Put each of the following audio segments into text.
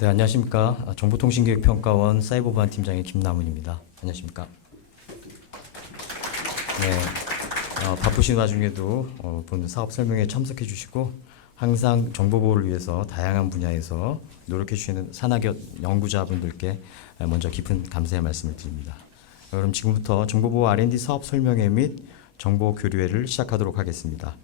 네, 안녕하십니까. 정보통신기획평가원 사이버보안 팀장의 김남훈입니다. 안녕하십니까. 네, 바쁘신 와중에도 본 사업 설명에 참석해 주시고 항상 정보보호를 위해서 다양한 분야에서 노력해 주시는 산학연 연구자분들께 먼저 깊은 감사의 말씀을 드립니다. 그럼 지금부터 정보보호 R&D 사업 설명회 및 정보 교류회를 시작하도록 하겠습니다.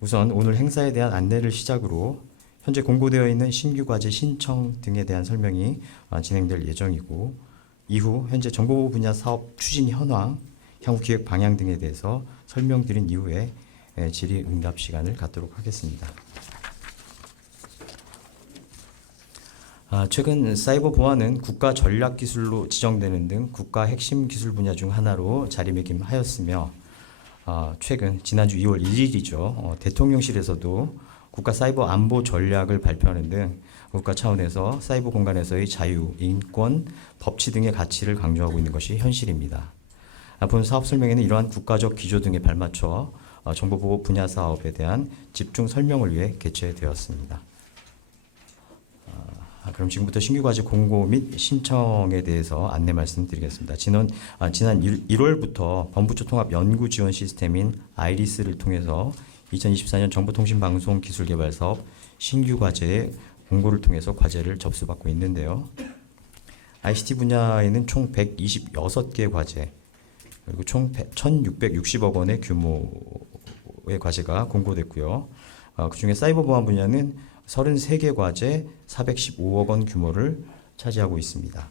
우선 오늘 행사에 대한 안내를 시작으로 현재 공고되어 있는 신규 과제 신청 등에 대한 설명이 진행될 예정이고, 이후 현재 정보보호 분야 사업 추진 현황, 향후 기획 방향 등에 대해서 설명드린 이후에 질의응답 시간을 갖도록 하겠습니다. 최근 사이버 보안은 국가 전략 기술로 지정되는 등 국가 핵심 기술 분야 중 하나로 자리매김하였으며, 최근 지난주 2월 1일이죠. 대통령실에서도 국가 사이버 안보 전략을 발표하는 등 국가 차원에서 사이버 공간에서의 자유, 인권, 법치 등의 가치를 강조하고 있는 것이 현실입니다. 본 사업 설명에는 이러한 국가적 기조 등에 발맞춰 정보보호 분야 사업에 대한 집중 설명을 위해 개최되었습니다. 그럼 지금부터 신규 과제 공고 및 신청에 대해서 안내 말씀드리겠습니다. 지난 1월부터 범부처 통합 연구 지원 시스템인 아이리스를 통해서 2024년 정보통신방송기술개발 사업 신규 과제의 공고를 통해서 과제를 접수받고 있는데요. ICT 분야에는 총 126개 과제, 그리고 총 1,660억 원의 규모의 과제가 공고됐고요. 그중에 사이버 보안 분야는 33개 과제 415억 원 규모를 차지하고 있습니다.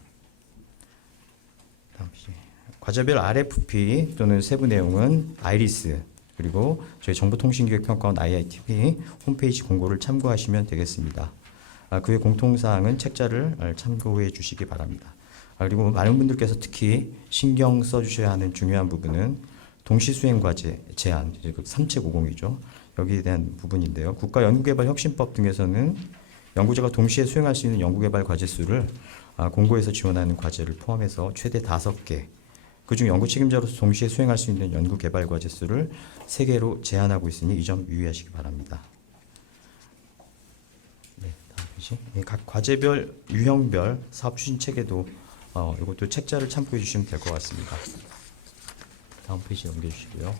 과제별 RFP 또는 세부 내용은 아이리스 그리고 저희 정보통신기획평가원 IITP 홈페이지 공고를 참고하시면 되겠습니다. 그의 공통사항은 책자를 참고해 주시기 바랍니다. 그리고 많은 분들께서 특히 신경 써주셔야 하는 중요한 부분은 동시수행과제 제한, 3750이죠. 여기에 대한 부분인데요. 국가연구개발혁신법 등에서는 연구자가 동시에 수행할 수 있는 연구개발 과제 수를 공고에서 지원하는 과제를 포함해서 최대 5개, 그중 연구 책임자로서 동시에 수행할 수 있는 연구 개발 과제 수를 3개로 제한하고 있으니 이 점 유의하시기 바랍니다. 네, 다음 페이지. 각 과제별 유형별 사업 추진 체계도 이것도 책자를 참고해 주시면 될 것 같습니다. 다음 페이지 넘겨주시고요.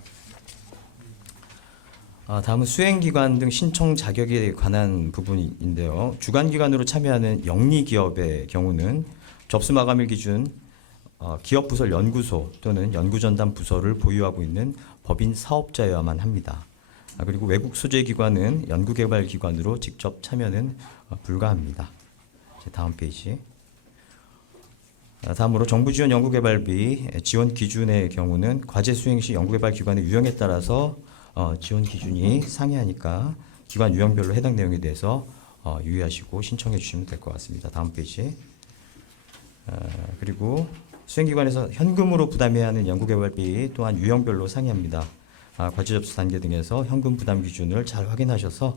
다음은 수행기관 등 신청 자격에 관한 부분인데요. 주관기관으로 참여하는 영리기업의 경우는 접수 마감일 기준 기업 부설 연구소 또는 연구전담 부서를 보유하고 있는 법인 사업자여야만 합니다. 그리고 외국 소재 기관은 연구개발 기관으로 직접 참여는 불가합니다. 다음 페이지. 다음으로 정부 지원 연구개발비 지원 기준의 경우는 과제 수행 시 연구개발 기관의 유형에 따라서 지원 기준이 상이하니까 기관 유형별로 해당 내용에 대해서 유의하시고 신청해 주시면 될 것 같습니다. 다음 페이지. 그리고 수행기관에서 현금으로 부담해야 하는 연구개발비 또한 유형별로 상이합니다. 과제 접수 단계 등에서 현금 부담 기준을 잘 확인하셔서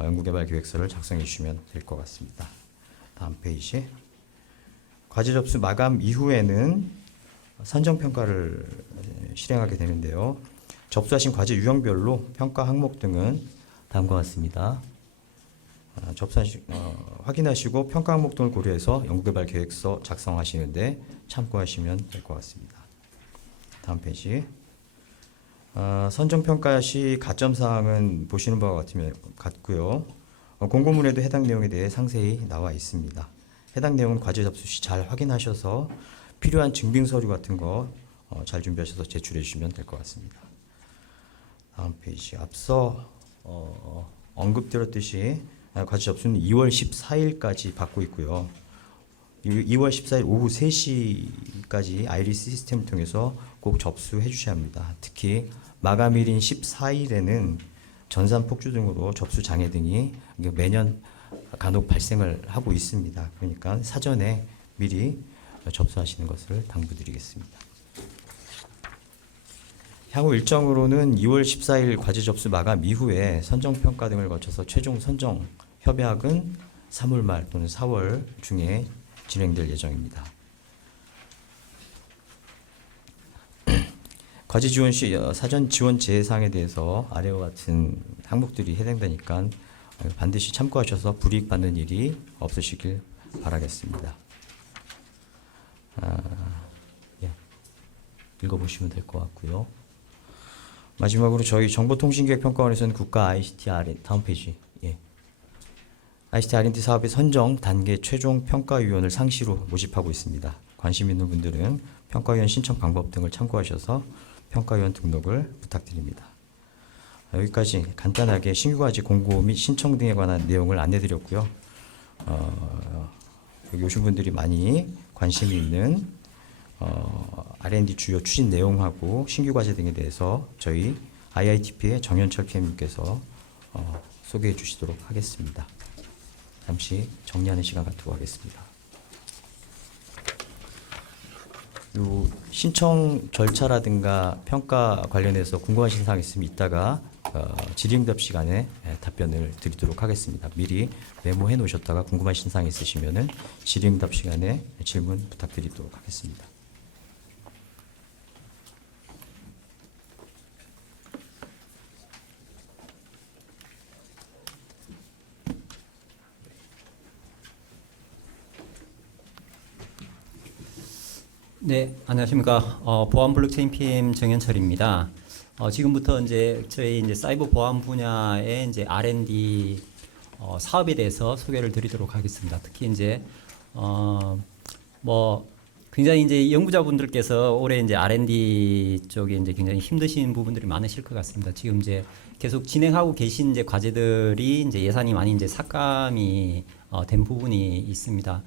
연구개발 계획서를 작성해 주시면 될 것 같습니다. 다음 페이지. 과제 접수 마감 이후에는 선정평가를 실행하게 되는데요. 접수하신 과제 유형별로 평가 항목 등은 다음과 같습니다. 확인하시고 평가 항목 등을 고려해서 연구개발 계획서 작성하시는데 참고하시면 될 것 같습니다. 다음 페이지. 선정평가 시 가점 사항은 보시는 바와 같고요. 공고문에도 해당 내용에 대해 상세히 나와 있습니다. 해당 내용은 과제 접수 시 잘 확인하셔서 필요한 증빙 서류 같은 거 잘 준비하셔서 제출해 주시면 될 것 같습니다. 다음 페이지. 앞서 언급드렸듯이 과제 접수는 2월 14일까지 받고 있고요. 2월 14일 오후 3시까지 아이리스 시스템을 통해서 꼭 접수해 주셔야 합니다. 특히 마감일인 14일에는 전산 폭주 등으로 접수 장애 등이 매년 간혹 발생을 하고 있습니다. 그러니까 사전에 미리 접수하시는 것을 당부드리겠습니다. 향후 일정으로는 2월 14일 과제 접수 마감 이후에 선정평가 등을 거쳐서 최종 선정 협약은 3월 말 또는 4월 중에 진행될 예정입니다. 과제 지원 시 사전 지원 제사항에 대해서 아래와 같은 항목들이 해당되니까 반드시 참고하셔서 불이익 받는 일이 없으시길 바라겠습니다. 예, 읽어보시면 될 것 같고요. 마지막으로 저희 정보통신기획평가원에서는 국가 ICT R&D 다음 페이지. 예. ICT R&D 사업의 선정 단계 최종 평가위원을 상시로 모집하고 있습니다. 관심 있는 분들은 평가위원 신청 방법 등을 참고하셔서 평가위원 등록을 부탁드립니다. 여기까지 간단하게 신규과제 공고 및 신청 등에 관한 내용을 안내드렸고요. 여기 오신 분들이 많이 관심이 있는 R&D 주요 추진 내용하고 신규과제 등에 대해서 저희 IITP의 정현철 PM님께서 소개해 주시도록 하겠습니다. 잠시 정리하는 시간 갖도록 하겠습니다. 요 신청 절차라든가 평가 관련해서 궁금하신 사항 있으면 이따가 질의응답 시간에 답변을 드리도록 하겠습니다. 미리 메모해 놓으셨다가 궁금하신 사항 있으시면은 질의응답 시간에 질문 부탁드리도록 하겠습니다. 네, 안녕하십니까. 보안 블록체인 PM 정현철입니다. 지금부터 이제 저희 이제 사이버 보안 분야의 이제 R&D 사업에 대해서 소개를 드리도록 하겠습니다. 특히 이제 뭐 굉장히 이제 연구자분들께서 올해 이제 R&D 쪽에 이제 굉장히 힘드신 부분들이 많으실 것 같습니다. 지금 이제 계속 진행하고 계신 이제 과제들이 이제 예산이 많이 이제 삭감이 된 부분이 있습니다.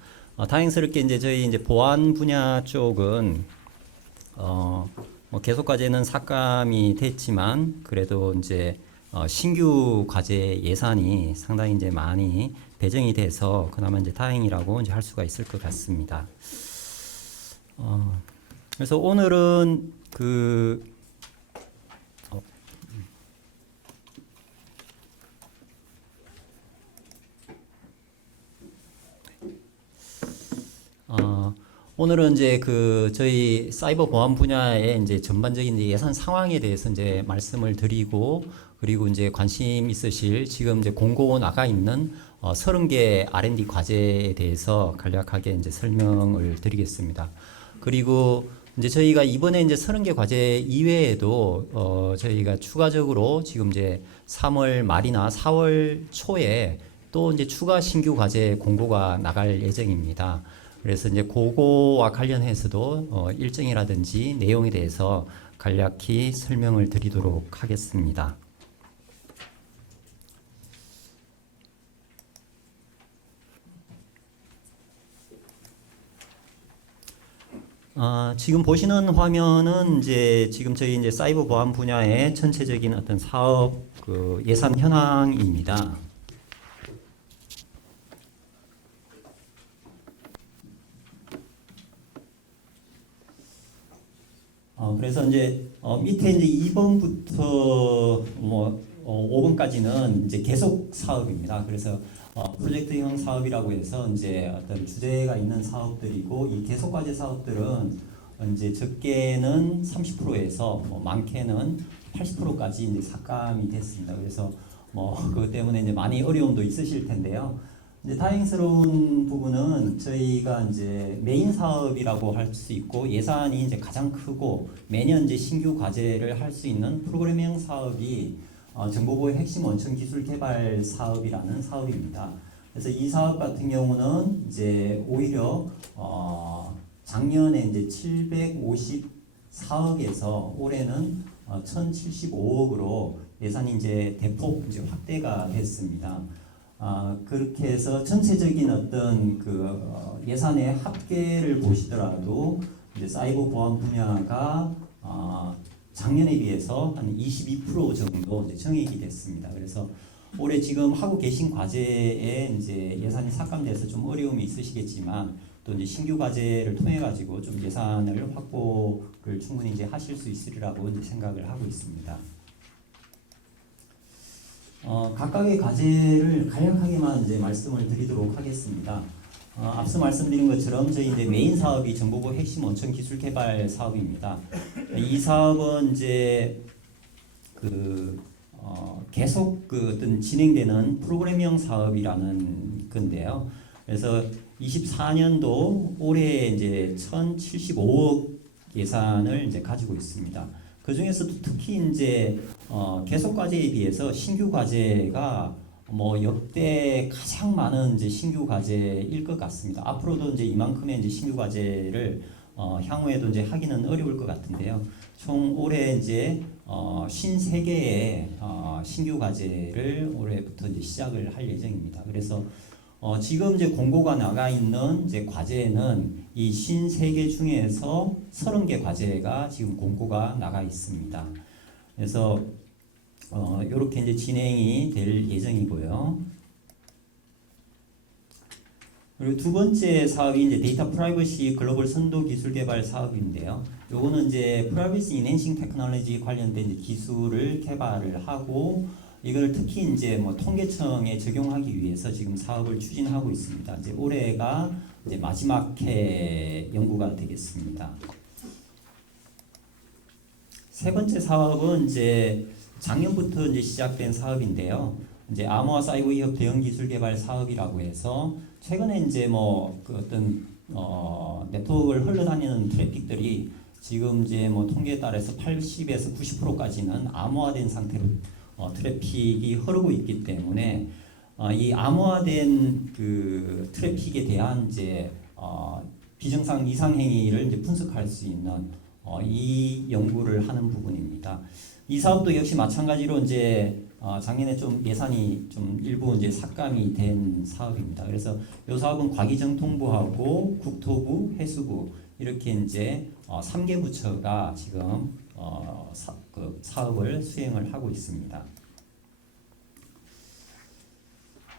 다행스럽게 이제 저희 이제 보안 분야 쪽은 뭐 계속 과제는 삭감이 됐지만 그래도 이제 신규 과제 예산이 상당히 이제 많이 배정이 돼서 그나마 이제 다행이라고 이제 할 수가 있을 것 같습니다. 그래서 오늘은 오늘은 이제 저희 사이버 보안 분야의 이제 전반적인 이제 예산 상황에 대해서 이제 말씀을 드리고 그리고 이제 관심 있으실 지금 이제 공고 나가 있는 30개 R&D 과제에 대해서 간략하게 이제 설명을 드리겠습니다. 그리고 이제 저희가 이번에 이제 30개 과제 이외에도 저희가 추가적으로 지금 이제 3월 말이나 4월 초에 또 이제 추가 신규 과제 공고가 나갈 예정입니다. 그래서 이제 그거와 관련해서도 일정이라든지 내용에 대해서 간략히 설명을 드리도록 하겠습니다. 지금 보시는 화면은 이제 지금 저희 이제 사이버 보안 분야의 전체적인 어떤 사업 예산 현황입니다. 그래서 이제 밑에 이제 2번부터 뭐 5번까지는 이제 계속 사업입니다. 그래서 프로젝트형 사업이라고 해서 이제 어떤 주제가 있는 사업들이고 이 계속 과제 사업들은 이제 적게는 30%에서 많게는 80%까지 이제 삭감이 됐습니다. 그래서 뭐 그것 때문에 이제 많이 어려움도 있으실 텐데요. 이제 다행스러운 부분은 저희가 이제 메인 사업이라고 할 수 있고 예산이 이제 가장 크고 매년 이제 신규 과제를 할 수 있는 프로그래밍 사업이 정보보호 핵심 원천 기술 개발 사업이라는 사업입니다. 그래서 이 사업 같은 경우는 이제 오히려 작년에 이제 754억에서 올해는 1,075억으로 예산이 이제 대폭 이제 확대가 됐습니다. 그렇게 해서 전체적인 어떤 예산의 합계를 보시더라도 이제 사이버 보안 분야가 작년에 비해서 한 22% 정도 이제 증액이 됐습니다. 그래서 올해 지금 하고 계신 과제에 이제 예산이 삭감돼서 좀 어려움이 있으시겠지만 또 이제 신규 과제를 통해 가지고 좀 예산을 확보를 충분히 이제 하실 수 있으리라고 이제 생각을 하고 있습니다. 각각의 과제를 간략하게만 이제 말씀을 드리도록 하겠습니다. 앞서 말씀드린 것처럼 저희 이제 메인 사업이 정보보호 핵심 원천 기술 개발 사업입니다. 이 사업은 이제 계속 어떤 진행되는 프로그래밍 사업이라는 건데요. 그래서 24년도 올해 이제 1,075억 예산을 이제 가지고 있습니다. 그 중에서도 특히 이제 계속 과제에 비해서 신규 과제가 뭐 역대 가장 많은 이제 신규 과제일 것 같습니다. 앞으로도 이제 이만큼의 이제 신규 과제를 향후에도 이제 하기는 어려울 것 같은데요. 총 올해 이제 53개의 신규 과제를 올해부터 이제 시작을 할 예정입니다. 그래서 지금 이제 공고가 나가 있는 이제 과제는 이 53개 중에서 30개 과제가 지금 공고가 나가 있습니다. 그래서 이렇게 이제 진행이 될 예정이고요. 그리고 두 번째 사업이 이제 데이터 프라이버시 글로벌 선도 기술 개발 사업인데요. 요거는 이제 프라이버시 인핸싱 테크놀로지 관련된 이제 기술을 개발을 하고 이걸 특히 이제 뭐 통계청에 적용하기 위해서 지금 사업을 추진하고 있습니다. 이제 올해가 이제 마지막 해 연구가 되겠습니다. 세 번째 사업은 이제 작년부터 이제 시작된 사업인데요. 이제 암호화 사이버 위협 대응 기술 개발 사업이라고 해서 최근에 이제 뭐 그 어떤 네트워크를 흘러다니는 트래픽들이 지금 이제 뭐 통계에 따라서 80에서 90%까지는 암호화된 상태로 트래픽이 흐르고 있기 때문에 이 암호화된 그 트래픽에 대한 이제 비정상 이상 행위를 이제 분석할 수 있는 이 연구를 하는 부분입니다. 이 사업도 역시 마찬가지로 이제 작년에 좀 예산이 좀 일부 이제 삭감이 된 사업입니다. 그래서 이 사업은 과기정통부하고 국토부, 해수부 이렇게 이제 3개 부처가 지금 그 사업을 수행을 하고 있습니다.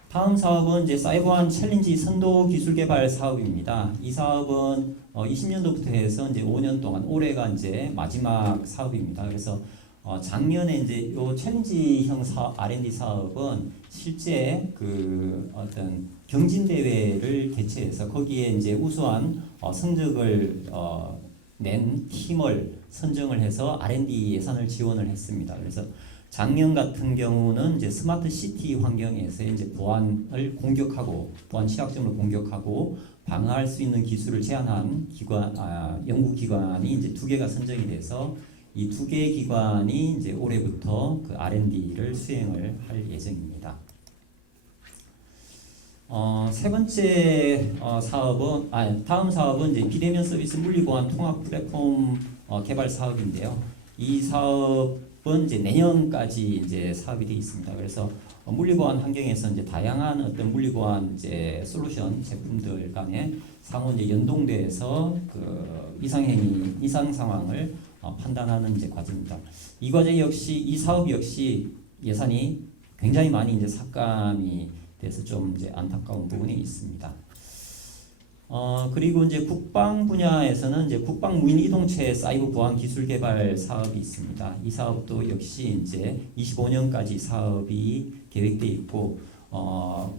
다음 사업은 이제 사이버한 챌린지 선도 기술 개발 사업입니다. 이 사업은 20년도부터 해서 이제 5년 동안 올해가 이제 마지막 사업입니다. 그래서 작년에 이제 요 챌린지형 R&D 사업은 실제 그 어떤 경진 대회를 개최해서 거기에 이제 우수한 성적을 낸 팀을 선정을 해서 R&D 예산을 지원을 했습니다. 그래서 작년 같은 경우는 이제 스마트 시티 환경에서 이제 보안을 공격하고 보안 취약점을 공격하고 방어할 수 있는 기술을 제안한 연구 기관이 이제 2개가 선정이 돼서 이 2개의 기관이 이제 올해부터 그 R&D를 수행을 할 예정입니다. 세 번째 다음 사업은 이제 비대면 서비스 물리보안 통합 플랫폼 개발 사업인데요. 이 사업은 이제 내년까지 이제 사업이 되어 있습니다. 그래서 물리보안 환경에서 이제 다양한 어떤 물리보안 이제 솔루션 제품들 간에 상호 이제 연동돼서 그 이상 상황을 판단하는 이제 과제입니다. 이 과제 역시 이 사업 역시 예산이 굉장히 많이 이제 삭감이 돼서 좀 이제 안타까운 부분이 있습니다. 그리고 이제 국방 분야에서는 이제 국방 무인 이동체 사이버 보안 기술 개발 사업이 있습니다. 이 사업도 역시 이제 25년까지 사업이 계획돼 있고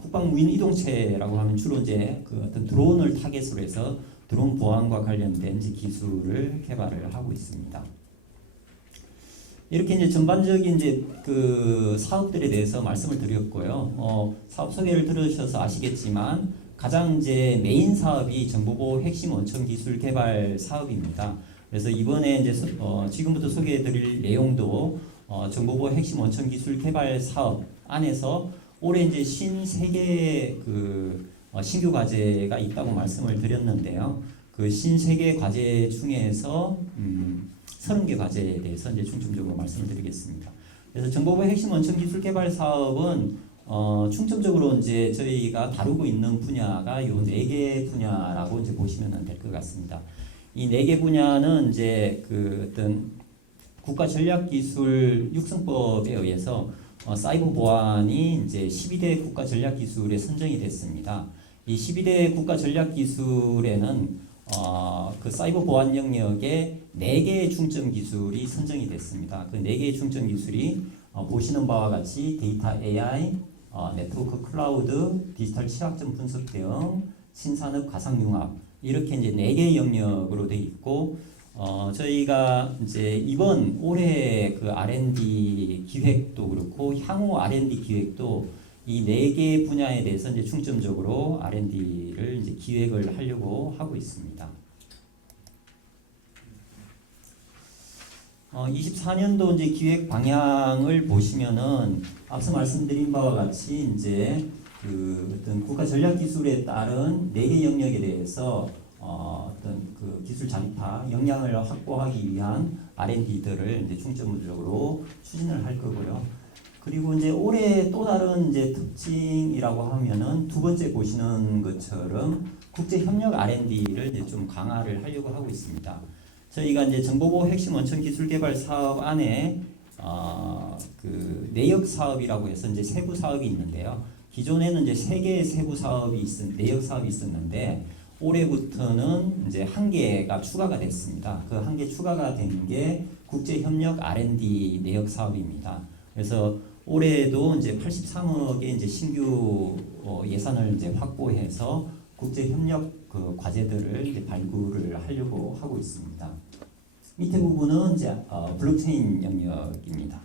국방 무인 이동체라고 하면 주로 이제 그 어떤 드론을 타겟으로 해서 드론 보안과 관련된 이제 기술을 개발을 하고 있습니다. 이렇게 이제 전반적인 이제 그 사업들에 대해서 말씀을 드렸고요. 사업 소개를 들으셔서 아시겠지만 가장 이제 메인 사업이 정보보호 핵심 원천 기술 개발 사업입니다. 그래서 이번에 이제 지금부터 소개해드릴 내용도 정보보호 핵심 원천 기술 개발 사업 안에서 올해 이제 53개 그 신규 과제가 있다고 말씀을 드렸는데요. 그 53개 과제 중에서 30개 과제에 대해서 이제 중점적으로 말씀을 드리겠습니다. 그래서 정보보호 핵심 원천 기술 개발 사업은 중점적으로 이제 저희가 다루고 있는 분야가 요 4개 분야라고 이제 보시면 될 것 같습니다. 이 4개 분야는 이제 그 어떤 국가 전략 기술 육성법에 의해서 사이버 보안이 이제 12대 국가 전략 기술에 선정이 됐습니다. 이 12대 국가 전략 기술에는 그 사이버 보안 영역에 4개의 중점 기술이 선정이 됐습니다. 그 4개의 중점 기술이 보시는 바와 같이 데이터 AI, 네트워크 클라우드, 디지털 취약점 분석 대응, 신산업 가상융합 이렇게 이제 4개의 영역으로 되어 있고 저희가 이제 이번 올해 그 R&D 기획도 그렇고 향후 R&D 기획도 이 네 개 분야에 대해서 이제 중점적으로 R&D를 이제 기획을 하려고 하고 있습니다. 24년도 이제 기획 방향을 보시면은 앞서 말씀드린 바와 같이 이제 그 어떤 국가 전략 기술에 따른 네 개 영역에 대해서 어떤 그 기술 자립화 역량을 확보하기 위한 R&D들을 이제 중점적으로 추진을 할 거고요. 그리고 이제 올해 또 다른 이제 특징이라고 하면은 두 번째 보시는 것처럼 국제 협력 R&D를 이제 좀 강화를 하려고 하고 있습니다. 저희가 이제 정보보호 핵심 원천 기술 개발 사업 안에 그 내역 사업이라고 해서 이제 세부 사업이 있는데요. 기존에는 이제 세 개의 세부 사업이 내역 사업이 있었는데 올해부터는 이제 한 개가 추가가 됐습니다. 그 한 개 추가가 된 게 국제 협력 R&D 내역 사업입니다. 그래서 올해에도 이제 83억의 이제 신규 예산을 이제 확보해서 국제 협력 그 과제들을 이제 발굴을 하려고 하고 있습니다. 밑에 부분은 이제 블록체인 영역입니다.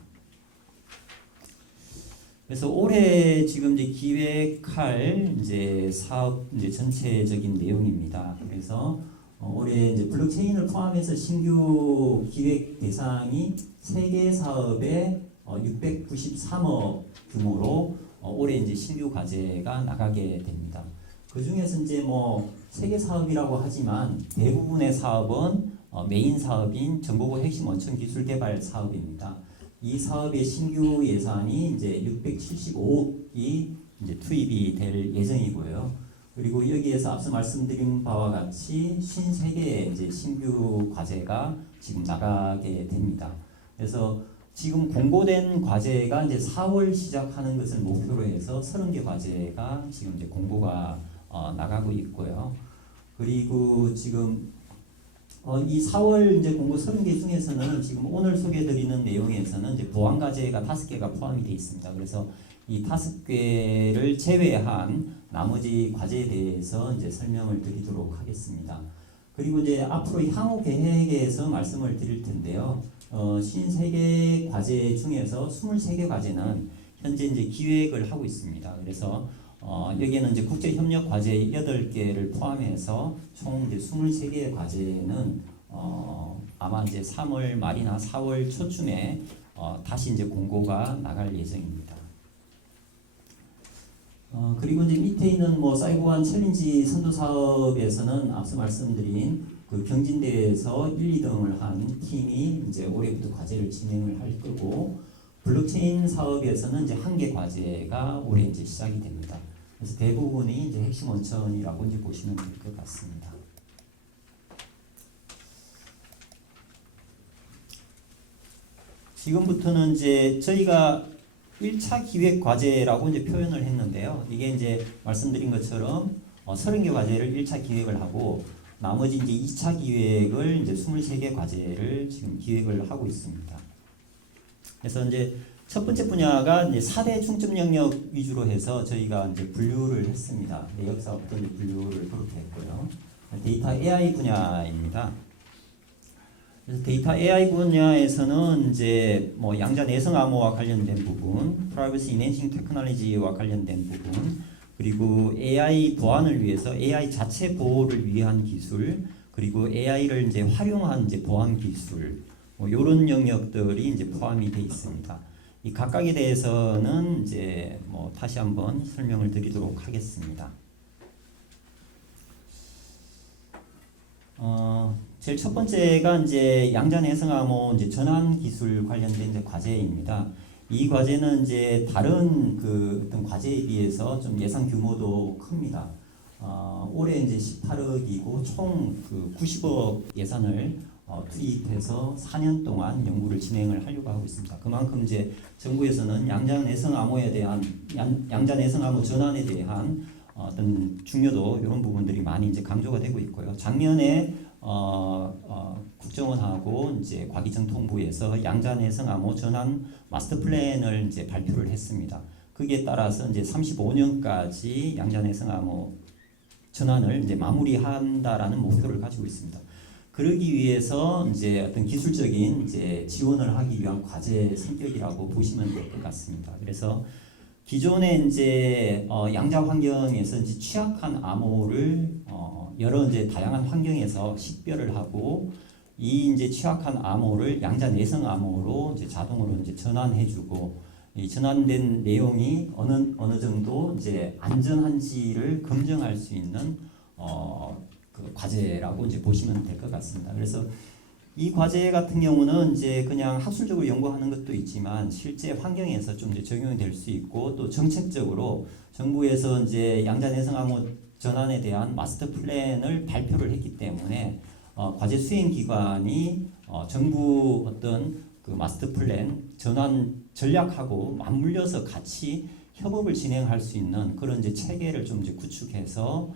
그래서 올해 지금 이제 기획할 이제 사업 이제 전체적인 내용입니다. 그래서 올해 이제 블록체인을 포함해서 신규 기획 대상이 3개 사업에 693억 규모로 올해 이제 신규 과제가 나가게 됩니다. 그 중에서 이제 뭐 3개 사업이라고 하지만 대부분의 사업은 메인 사업인 정보보 핵심 원천 기술 개발 사업입니다. 이 사업의 신규 예산이 이제 675억이 이제 투입이 될 예정이고요. 그리고 여기에서 앞서 말씀드린 바와 같이 53개의 이제 신규 과제가 지금 나가게 됩니다. 그래서 지금 공고된 과제가 이제 4월 시작하는 것을 목표로 해서 30개 과제가 지금 이제 공고가 나가고 있고요. 그리고 지금 이 4월 이제 공고 30개 중에서는 지금 오늘 소개드리는 내용에서는 이제 보완 과제가 5개가 포함이 되어 있습니다. 그래서 이 5개를 제외한 나머지 과제에 대해서 이제 설명을 드리도록 하겠습니다. 그리고 이제 앞으로 향후 계획에서 말씀을 드릴 텐데요. 53개 과제 중에서 23개 과제는 현재 이제 기획을 하고 있습니다. 그래서 여기에는 이제 국제 협력 과제 8개를 포함해서 총 이제 23개의 과제는 아마 이제 3월 말이나 4월 초쯤에 다시 이제 공고가 나갈 예정입니다. 그리고 이제 밑에 있는 뭐 사이버관 챌린지 선도 사업에서는 앞서 말씀드린 그 경진대에서 1, 2등을 한 팀이 이제 올해부터 과제를 진행을 할 거고, 블록체인 사업에서는 이제 한 개 과제가 올해 이제 시작이 됩니다. 그래서 대부분이 이제 핵심 원천이라고 이제 보시면 될 것 같습니다. 지금부터는 이제 저희가 1차 기획 과제라고 이제 표현을 했는데요. 이게 이제 말씀드린 것처럼 30개 과제를 1차 기획을 하고 나머지 이제 2차 기획을 이제 23개 과제를 지금 기획을 하고 있습니다. 그래서 이제 첫 번째 분야가 이제 4대 중점 영역 위주로 해서 저희가 이제 분류를 했습니다. 내역 사업부터 이제 분류를 그렇게 했고요. 데이터 AI 분야입니다. 그래서 데이터 AI 분야에서는 이제 뭐 양자 내성 암호와 관련된 부분, 프라이버시 인핸싱 테크놀로지와 관련된 부분, 그리고 AI 보안을 위해서 AI 자체 보호를 위한 기술, 그리고 AI를 이제 활용한 이제 보안 기술, 뭐 이런 영역들이 이제 포함이 되어 있습니다. 이 각각에 대해서는 이제 뭐 다시 한번 설명을 드리도록 하겠습니다. 제일 첫 번째가 이제 양자 내성 암호 이제 전환 기술 관련된 이제 과제입니다. 이 과제는 이제 다른 그 어떤 과제에 비해서 좀 예산 규모도 큽니다. 올해 이제 18억이고 총 그 90억 예산을 투입해서 4년 동안 연구를 진행을 하려고 하고 있습니다. 그만큼 이제 정부에서는 양자 내성 암호에 대한 양자 내성 암호 전환에 대한 어떤 중요도 이런 부분들이 많이 이제 강조가 되고 있고요. 작년에 국정원하고 이제 과기정통부에서 양자 내성 암호 전환 마스터 플랜을 이제 발표를 했습니다. 거기에 따라서 이제 35년까지 양자 내성 암호 전환을 이제 마무리한다라는 목표를 가지고 있습니다. 그러기 위해서 이제 어떤 기술적인 이제 지원을 하기 위한 과제 성격이라고 보시면 될 것 같습니다. 그래서 기존에 이제 양자 환경에서 이제 취약한 암호를 여러 이제 다양한 환경에서 식별을 하고 이 이제 취약한 암호를 양자 내성 암호로 이제 자동으로 이제 전환해주고 이 전환된 내용이 어느 정도 이제 안전한지를 검증할 수 있는 그 과제라고 이제 보시면 될 것 같습니다. 그래서 이 과제 같은 경우는 이제 그냥 학술적으로 연구하는 것도 있지만 실제 환경에서 좀 이제 적용이 될 수 있고 또 정책적으로 정부에서 이제 양자 내성 암호 전환에 대한 마스터 플랜을 발표를 했기 때문에 과제 수행 기관이 정부 어떤 그 마스터 플랜 전환 전략하고 맞물려서 같이 협업을 진행할 수 있는 그런 이제 체계를 좀 이제 구축해서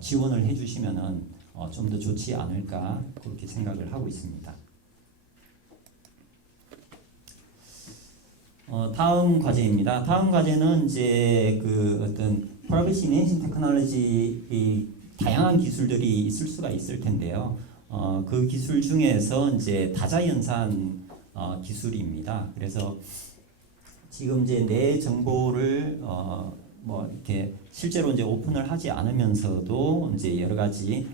지원을 해주시면은 좀 더 좋지 않을까 그렇게 생각을 하고 있습니다. 다음 과제입니다. 다음 과제는 이제 그 어떤 Privacy Enhancing Technology 이 다양한 기술들이 있을 수가 있을 텐데요. 그 기술 중에서 이제 다자연산 기술입니다. 그래서 지금 이제 내 정보를 뭐 이렇게 실제로 이제 오픈을 하지 않으면서도 이제 여러 가지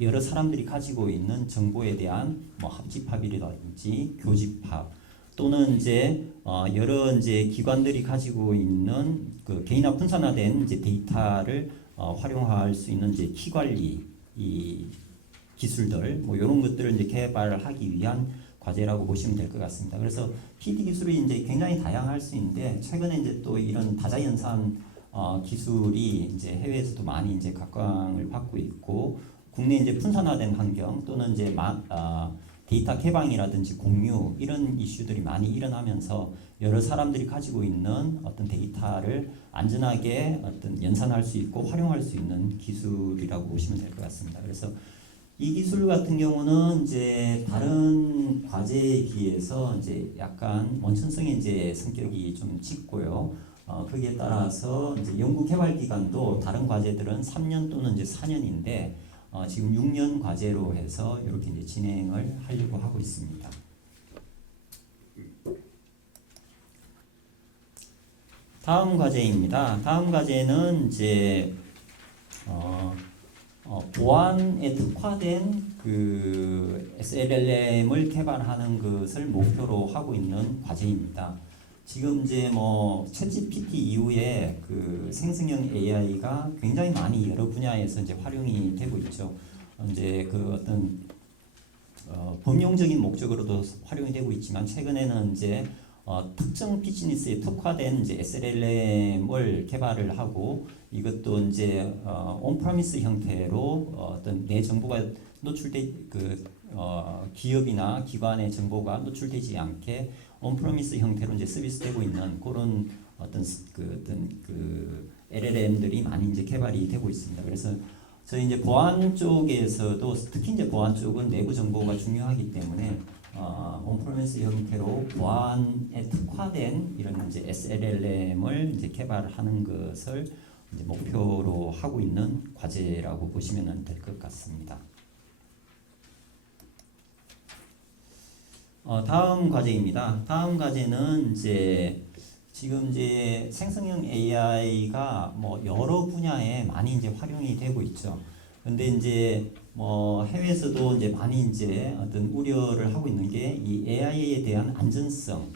여러 사람들이 가지고 있는 정보에 대한 뭐 합집합이라든지 교집합 또는 이제 여러 이제 기관들이 가지고 있는 그 개인화 분산화된 이제 데이터를 활용할 수 있는 이제 키 관리 이 기술들 뭐 이런 것들을 이제 개발을 하기 위한 과제라고 보시면 될 것 같습니다. 그래서 PD 기술이 이제 굉장히 다양할 수 있는데 최근에 이제 또 이런 다자연산 기술이 이제 해외에서도 많이 이제 각광을 받고 있고 국내 이제 분산화된 환경 또는 이제 데이터 개방이라든지 공유 이런 이슈들이 많이 일어나면서 여러 사람들이 가지고 있는 어떤 데이터를 안전하게 어떤 연산할 수 있고 활용할 수 있는 기술이라고 보시면 될 것 같습니다. 그래서 이 기술 같은 경우는 이제 다른 과제에 비해서 이제 약간 원천성의 이제 성격이 좀 짙고요. 거기에 따라서 이제 연구 개발 기간도 다른 과제들은 3년 또는 이제 4년인데 지금 6년 과제로 해서 이렇게 이제 진행을 하려고 하고 있습니다. 다음 과제입니다. 다음 과제는 이제 보안에 특화된 그 SLLM을 개발하는 것을 목표로 하고 있는 과제입니다. 지금 이제 뭐 챗GPT 이후에 그 생성형 AI가 굉장히 많이 여러 분야에서 이제 활용이 되고 있죠. 이제 그 어떤 범용적인 목적으로도 활용이 되고 있지만 최근에는 이제 특정 비즈니스에 특화된 이제 SLM을 개발을 하고 이것도 이제 온프라미스 형태로 어떤 내 정보가 노출돼 기업이나 기관의 정보가 노출되지 않게 온프라미스 형태로 이제 서비스되고 있는 그런 어떤 그 LLM들이 많이 이제 개발이 되고 있습니다. 그래서 저희 이제 보안 쪽에서도 특히 이제 보안 쪽은 내부 정보가 중요하기 때문에 온프라미스 형태로 보안에 특화된 이런 이제 SLLM을 이제 개발하는 것을 이제 목표로 하고 있는 과제라고 보시면 될 것 같습니다. 다음 과제입니다. 다음 과제는 이제 지금 이제 생성형 AI가 뭐 여러 분야에 많이 이제 활용이 되고 있죠. 근데 이제 뭐 해외에서도 이제 많이 이제 어떤 우려를 하고 있는 게 이 AI에 대한 안전성,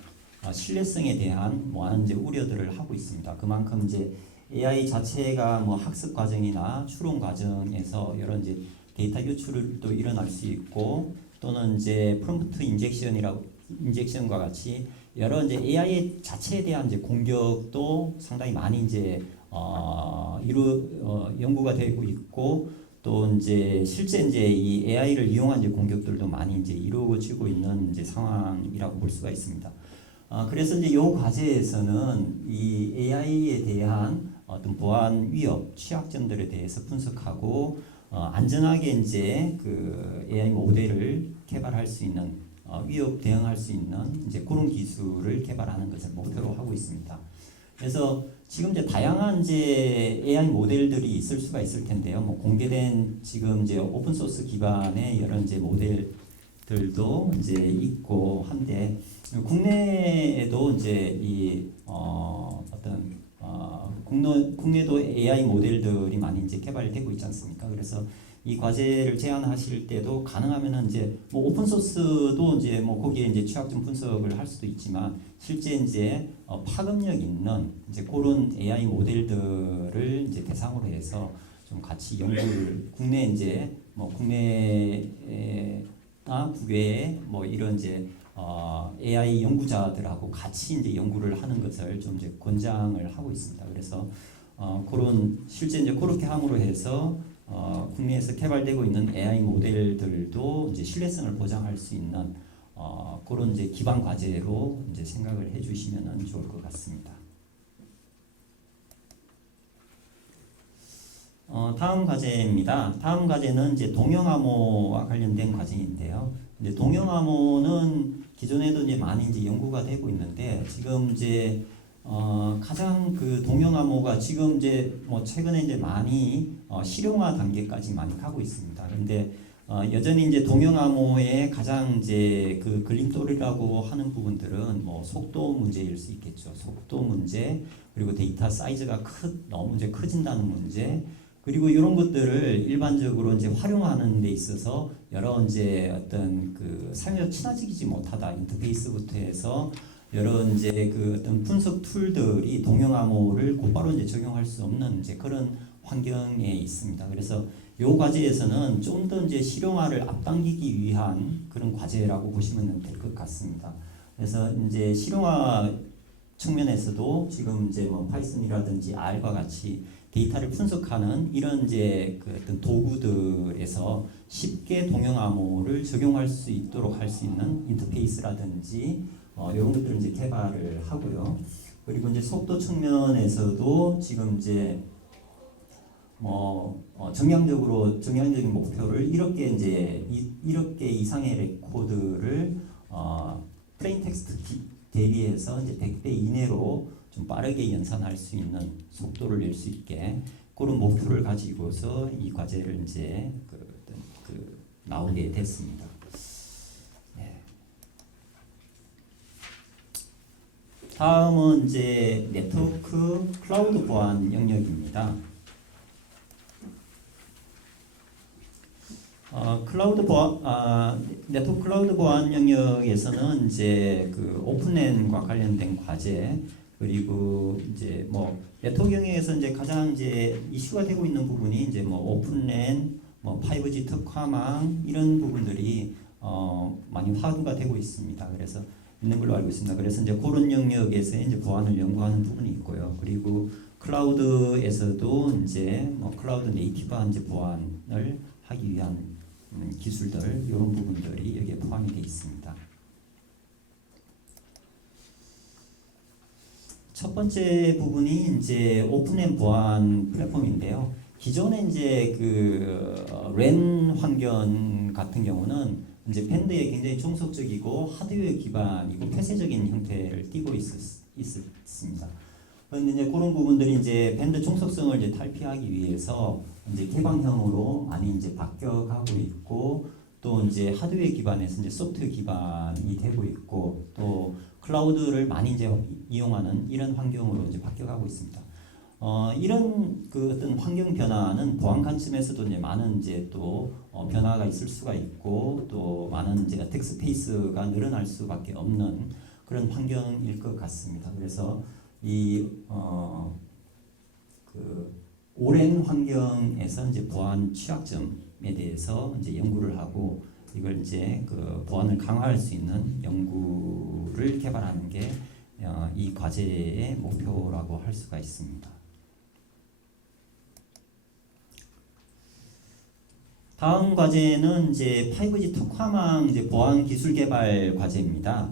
신뢰성에 대한 많은 이제 우려들을 하고 있습니다. 그만큼 이제 AI 자체가 뭐 학습 과정이나 추론 과정에서 여러 이제 데이터 유출도 일어날 수 있고 또는 이제 프롬프트 인젝션과 같이 여러 이제 AI 자체에 대한 이제 공격도 상당히 많이 이제 연구가 되고 있고 또 이제 실제 이제 이 AI를 이용한 이제 공격들도 많이 이제 이루어지고 있는 이제 상황이라고 볼 수가 있습니다. 그래서 이제 이 과제에서는 이 AI에 대한 어떤 보안 위협, 취약점들에 대해서 분석하고 안전하게 이제 그 AI 모델을 개발할 수 있는 위협 대응할 수 있는 이제 그런 기술을 개발하는 것을 목표로 하고 있습니다. 그래서 지금 이제 다양한 이제 AI 모델들이 있을 수가 있을 텐데요. 뭐 공개된 지금 이제 오픈 소스 기반의 여러 이제 모델들도 이제 있고 한데 국내에도 이제 이 국내도 AI 모델들이 많이 이제 개발되고 있지 않습니까? 그래서 이 과제를 제안하실 때도 가능하면은 이제 뭐 오픈 소스도 이제 뭐 거기에 이제 취약점 분석을 할 수도 있지만 실제 이제 파급력 있는 이제 그런 AI 모델들을 이제 대상으로 해서 좀 같이 연구를 국내 이제 뭐 국내나 국외에 뭐 이런 이제 AI 연구자들하고 같이 이제 연구를 하는 것을 좀 이제 권장을 하고 있습니다. 그래서 그런 실제 이제 그렇게 함으로 해서 국내에서 개발되고 있는 AI 모델들도 이제 신뢰성을 보장할 수 있는 그런 이제 기반 과제로 이제 생각을 해주시면 좋을 것 같습니다. 다음 과제입니다. 다음 과제는 이제 동형암호와 관련된 과제인데요. 이제 동형암호는 기존에도 이제 많이 이제 연구가 되고 있는데 지금 이제 가장 그 동형암호가 지금 이제 뭐 최근에 이제 많이 실용화 단계까지 많이 가고 있습니다. 그런데 여전히 이제 동형암호의 가장 이제 그 걸림돌이라고 하는 부분들은 뭐 속도 문제일 수 있겠죠. 속도 문제, 그리고 데이터 사이즈가 너무 이제 커진다는 문제, 그리고 이런 것들을 일반적으로 이제 활용하는 데 있어서 여러 이제 어떤 그 사용자 친화적이지 못하다 인터페이스부터 해서 여러 이제 그 어떤 분석 툴들이 동형암호를 곧바로 이제 적용할 수 없는 이제 그런 환경에 있습니다. 그래서 이 과제에서는 좀 더 이제 실용화를 앞당기기 위한 그런 과제라고 보시면 될 것 같습니다. 그래서 이제 실용화 측면에서도 지금 이제 뭐 파이썬이라든지 R과 같이 데이터를 분석하는 이런 이제 그 어떤 도구들에서 쉽게 동형암호를 적용할 수 있도록 할 수 있는 인터페이스라든지 이런 것들을 이제 개발을 하고요. 그리고 이제 속도 측면에서도 지금 이제 뭐 정량적인 목표를 1억 개 이상의 레코드를 플레인 텍스트 대비해서 이제 100배 이내로 좀 빠르게 연산할 수 있는 속도를 낼 수 있게 그런 목표를 가지고서 이 과제를 이제 나오게 됐습니다. 네. 다음은 이제 네트워크 클라우드 보안 영역입니다. 네트워크 클라우드 보안 영역에서는 이제 그 오픈랜과 관련된 과제, 그리고 이제 뭐 네트워크 영역에서 이제 가장 이제 이슈가 되고 있는 부분이 이제 뭐 오픈랜, 뭐 5G 특화망 이런 부분들이 많이 화두가 되고 있습니다. 그래서 있는 걸로 알고 있습니다. 그래서 이제 그런 영역에서 이제 보안을 연구하는 부분이 있고요. 그리고 클라우드에서도 이제 뭐 클라우드 네이티브한 이제 보안을 하기 위한 기술들 이런 부분들이 여기에 포함이 되어 있습니다. 첫 번째 부분이 이제 오픈앤 보안 플랫폼인데요. 기존에 이제 그 랜 환경 같은 경우는 이제 밴드에 굉장히 종속적이고 하드웨어 기반이고 폐쇄적인 형태를 띠고 있었습니다. 그런데 이제 그런 부분들이 이제 밴드 종속성을 이제 탈피하기 위해서 이제 개방형으로 많이 이제 바뀌어가고 있고, 또 이제 하드웨어 기반에서 이제 소프트웨어 기반이 되고 있고, 또 클라우드를 많이 이제 이용하는 이런 환경으로 이제 바뀌어가고 있습니다. 이런 그 어떤 환경 변화는 보안 관점에서도 이제 많은 이제 또 변화가 있을 수가 있고, 또 많은 이제 어택 스페이스가 늘어날 수밖에 없는 그런 환경일 것 같습니다. 그래서 이 오랜 환경에서 이제 보안 취약점에 대해서 이제 연구를 하고 이걸 이제 그 보안을 강화할 수 있는 연구를 개발하는 게 이 과제의 목표라고 할 수가 있습니다. 다음 과제는 이제 5G 특화망 이제 보안 기술 개발 과제입니다.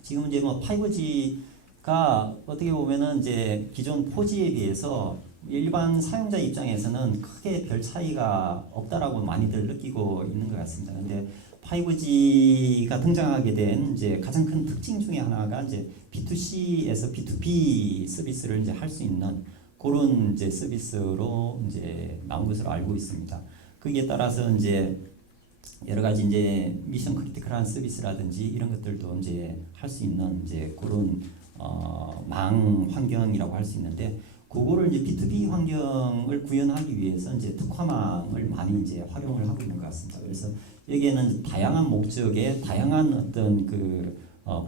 지금 이제 뭐 5G가 어떻게 보면은 이제 기존 4G에 비해서 일반 사용자 입장에서는 크게 별 차이가 없다라고 많이들 느끼고 있는 것 같습니다. 근데 5G가 등장하게 된 이제 가장 큰 특징 중에 하나가 이제 B2C에서 B2B 서비스를 이제 할 수 있는 그런 이제 서비스로 이제 나온 것으로 알고 있습니다. 거기에 따라서 이제 여러 가지 이제 미션 크리티컬한 서비스라든지 이런 것들도 이제 할 수 있는 이제 그런 망 환경이라고 할 수 있는데 그거를 이제 B2B 환경을 구현하기 위해서 이제 특화망을 많이 이제 활용을 하고 있는 것 같습니다. 그래서 여기에는 다양한 목적의 다양한 어떤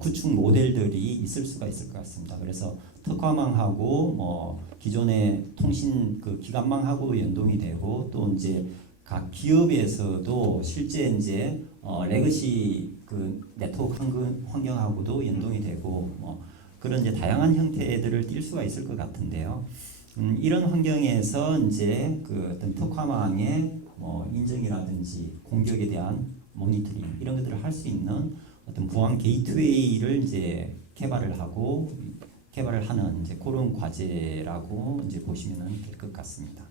구축 모델들이 있을 수가 있을 것 같습니다. 그래서 특화망하고 기존의 통신 기관망하고 연동이 되고 또 이제 각 기업에서도 실제 이제 레거시 네트워크 환경하고도 연동이 되고 그런 이제 다양한 형태들을 띌 수가 있을 것 같은데요. 이런 환경에서 이제 어떤 특화망의 인증이라든지 공격에 대한 모니터링 이런 것들을 할 수 있는 어떤 보안 게이트웨이를 이제 개발을 하는 이제 그런 과제라고 이제 보시면 될 것 같습니다.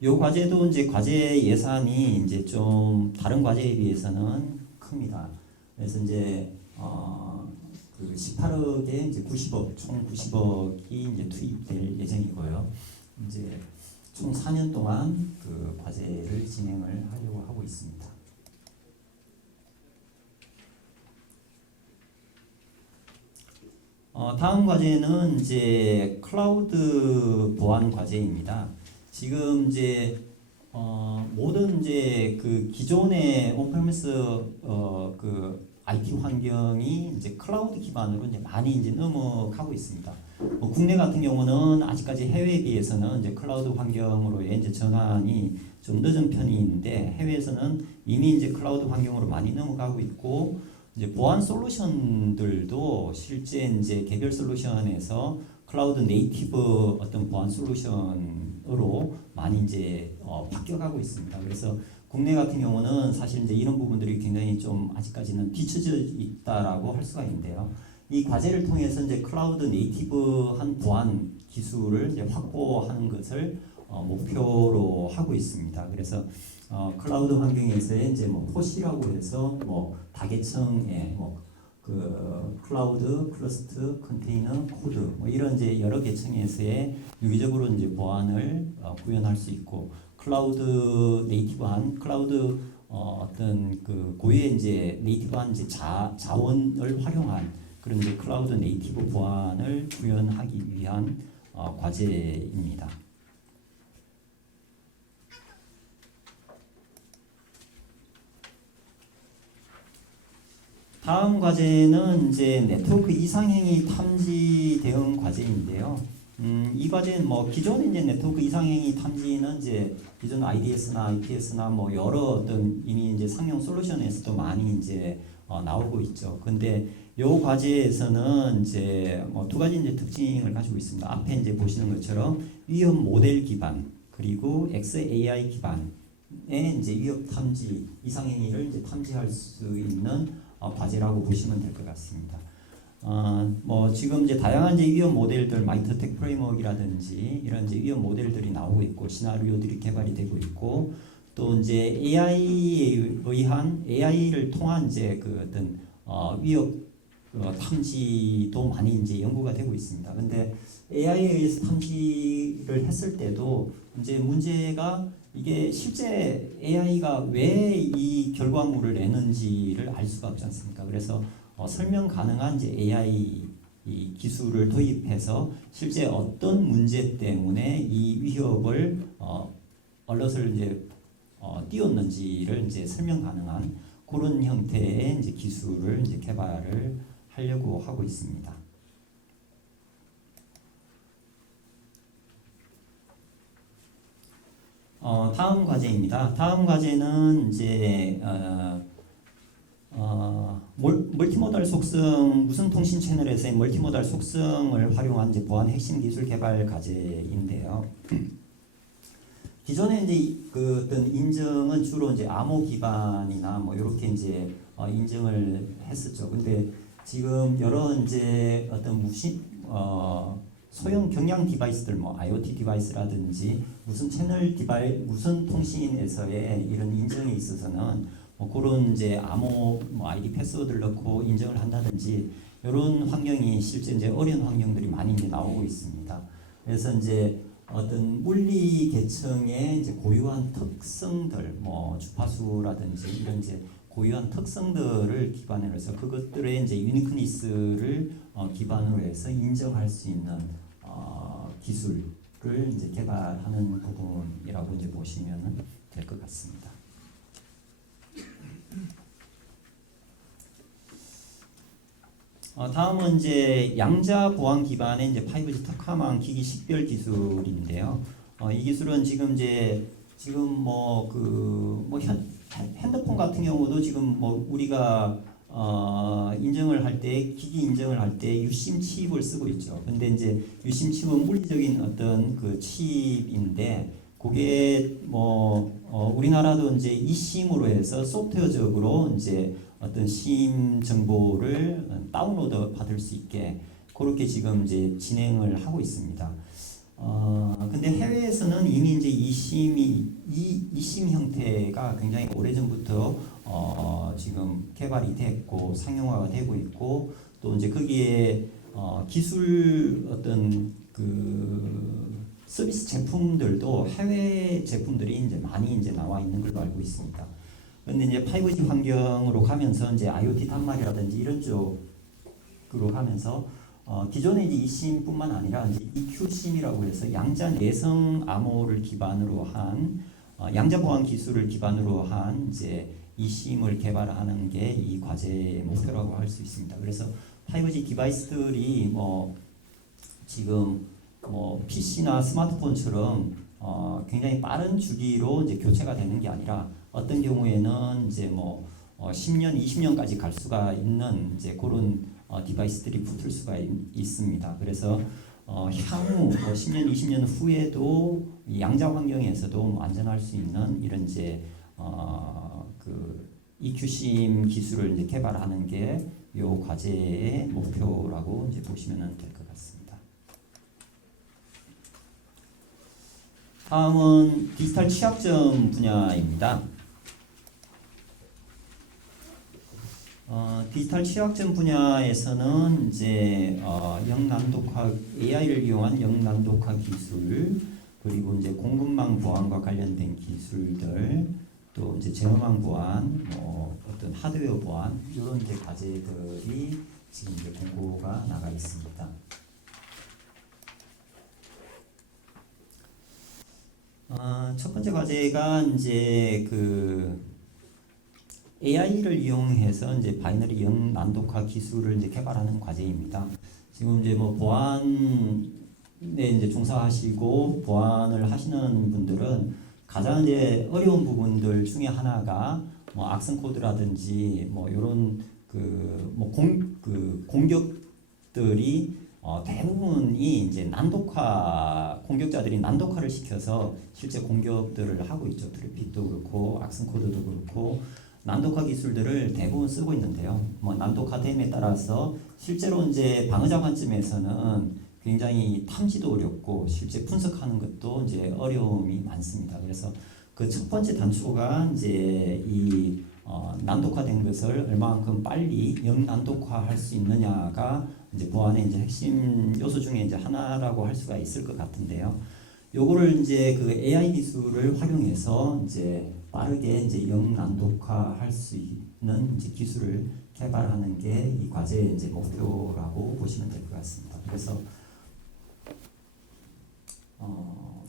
이 과제도 이제 과제 예산이 이제 좀 다른 과제에 비해서는 큽니다. 그래서 이제 18억에 이제 90억, 총 90억이 이제 투입될 예정이고요. 이제 총 4년 동안 과제를 진행을 하려고 하고 있습니다. 다음 과제는 이제 클라우드 보안 과제입니다. 지금 이제 모든 이제 기존의 온프레미스 IT 환경이 이제 클라우드 기반으로 이제 많이 이제 넘어가고 있습니다. 국내 같은 경우는 아직까지 해외에 비해서는 이제 클라우드 환경으로의 이제 전환이 좀 늦은 편이 있는데 해외에서는 이미 이제 클라우드 환경으로 많이 넘어가고 있고 이제 보안 솔루션들도 실제 이제 개별 솔루션에서 클라우드 네이티브 어떤 보안 솔루션으로 많이 이제 바뀌어가고 있습니다. 그래서 국내 같은 경우는 사실 이제 이런 부분들이 굉장히 좀 아직까지는 뒤처져 있다라고 할 수가 있는데요. 이 과제를 통해서 이제 클라우드 네이티브한 보안 기술을 이제 확보하는 것을 목표로 하고 있습니다. 그래서 클라우드 환경에서의 이제 포시라고 해서 다계층의 클라우드, 클러스트, 컨테이너, 코드 이런 이제 여러 계층에서의 유기적으로 이제 보안을 구현할 수 있고 클라우드 네이티브한 클라우드 어떤 고유의 이제 네이티브한 이제 자원을 활용한 그런 이제 클라우드 네이티브 보안을 구현하기 위한 과제입니다. 다음 과제는 이제 네트워크 이상행위 탐지 대응 과제인데요. 이 과제는 기존의 이제 네트워크 이상행위 탐지는 이제 기존 IDS나 IPS나 여러 어떤 이미 이제 상용 솔루션에서도 많이 이제 나오고 있죠. 근데 이 과제에서는 이제 두 가지 이제 특징을 가지고 있습니다. 앞에 이제 보시는 것처럼 위협 모델 기반 그리고 XAI 기반의 이제 위협 탐지 이상행위를 이제 탐지할 수 있는 과제라고 보시면 될 것 같습니다. 지금 이제 다양한 이제 위협 모델들, 마이터텍 프레임워크라든지 이런 이제 위협 모델들이 나오고 있고 시나리오들이 개발이 되고 있고 또 이제 AI를 통한 이제 어떤 위협 탐지도 많이 이제 연구가 되고 있습니다. 근데 AI에 의해서 탐지를 했을 때도 이제 문제가 이게 실제 AI가 왜 이 결과물을 내는지를 알 수가 없지 않습니까? 그래서 설명 가능한 이제 AI 이 기술을 도입해서 실제 어떤 문제 때문에 이 위협을 얼럿을 이제 띄웠는지를 이제 설명 가능한 그런 형태의 이제 기술을 이제 개발을 하려고 하고 있습니다. 다음 과제입니다. 다음 과제는 이제 멀티모달 속성 무선 통신 채널에서의 멀티모달 속성을 활용한 이제 보안 핵심 기술 개발 과제인데요. 기존에 이제 어떤 인증은 주로 이제 암호 기반이나 이렇게 이제 인증을 했었죠. 근데 지금 여러 이제 어떤 소형 경량 디바이스들 IoT 디바이스라든지 무슨 무선 통신에서의 이런 인증에 있어서는 그런 이제 암호 아이디 패스워드를 넣고 인증을 한다든지 이런 환경이 실제 이제 어려운 환경들이 많이 이제 나오고 있습니다. 그래서 이제 어떤 물리 계층의 이제 고유한 특성들, 주파수라든지 이런 이제 고유한 특성들을 기반으로 해서 그것들의 이제 유니크니스를 기반으로 해서 인정할 수 있는 기술을 이제 개발하는 부분이라고 이제 보시면 될 것 같습니다. 다음은 이제 양자 보안 기반의 이제 5G 특화망 기기 식별 기술인데요. 이 기술은 지금 핸드폰 같은 경우도 지금 뭐 우리가 인증을 할 때 기기 인증을 할 때 유심 칩을 쓰고 있죠. 근데 이제 유심 칩은 물리적인 어떤 그 칩인데 그게 우리나라도 이제 eSIM으로 해서 소프트웨어적으로 이제 어떤 심 정보를 다운로드 받을 수 있게 그렇게 지금 이제 진행을 하고 있습니다. 근데 해외에서는 이미 이제 eSIM 형태가 굉장히 오래전부터 지금 개발이 됐고 상용화가 되고 있고 또 이제 거기에 기술 어떤 그 서비스 제품들도 해외 제품들이 이제 많이 이제 나와 있는 걸로 알고 있습니다. 근데 이제 5G 환경으로 가면서 이제 IoT 단말이라든지 이런 쪽으로 가면서 기존의 이제 eSIM뿐만 아니라 이제 EQSIM이라고 해서 양자 내성 암호를 기반으로 한 양자 보안 기술을 기반으로 한 이제 eSIM을 개발하는 게 이 과제의 목표라고 할 수 있습니다. 그래서 5G 디바이스들이 지금 PC나 스마트폰처럼 굉장히 빠른 주기로 이제 교체가 되는 게 아니라 어떤 경우에는 이제 10년, 20년까지 갈 수가 있는 이제 그런 디바이스들이 붙을 수가 있습니다. 그래서 향후 10년, 20년 후에도 이 양자 환경에서도 안전할 수 있는 이런 이제 그 EQSIM 기술을 이제 개발하는 게 이 과제의 목표라고 이제 보시면 될 것 같습니다. 다음은 디지털 취약점 분야입니다. 디지털 취약점 분야에서는 이제 영난독화 AI를 이용한 영난독화 기술 그리고 이제 공급망 보안과 관련된 기술들 또 이제 제어망 보안 어떤 하드웨어 보안 이런 이제 과제들이 지금 이제 공고가 나가 있습니다. 첫 번째 과제가 이제 그 AI를 이용해서 이제 바이너리 영난독화 기술을 이제 개발하는 과제입니다. 지금 이제 보안에 이제 종사하시고 보안을 하시는 분들은 가장 이제 어려운 부분들 중에 하나가 악성 코드라든지 이런 공격들이 대부분이 이제 공격자들이 난독화를 시켜서 실제 공격들을 하고 있죠. 트래픽도 그렇고 악성 코드도 그렇고 난독화 기술들을 대부분 쓰고 있는데요. 난독화됨에 따라서 실제로 이제 방어자 관점에서는 굉장히 탐지도 어렵고 실제 분석하는 것도 이제 어려움이 많습니다. 그래서 그 첫 번째 단초가 이제 이 난독화된 것을 얼마만큼 빨리 영난독화할 수 있느냐가 이제 보안의 이제 핵심 요소 중에 이제 하나라고 할 수가 있을 것 같은데요. 요거를 이제 그 AI 기술을 활용해서 이제 빠르게 이제 영난독화할 수 있는 이제 기술을 개발하는 게 이 과제의 이제 목표라고 보시면 될 것 같습니다. 그래서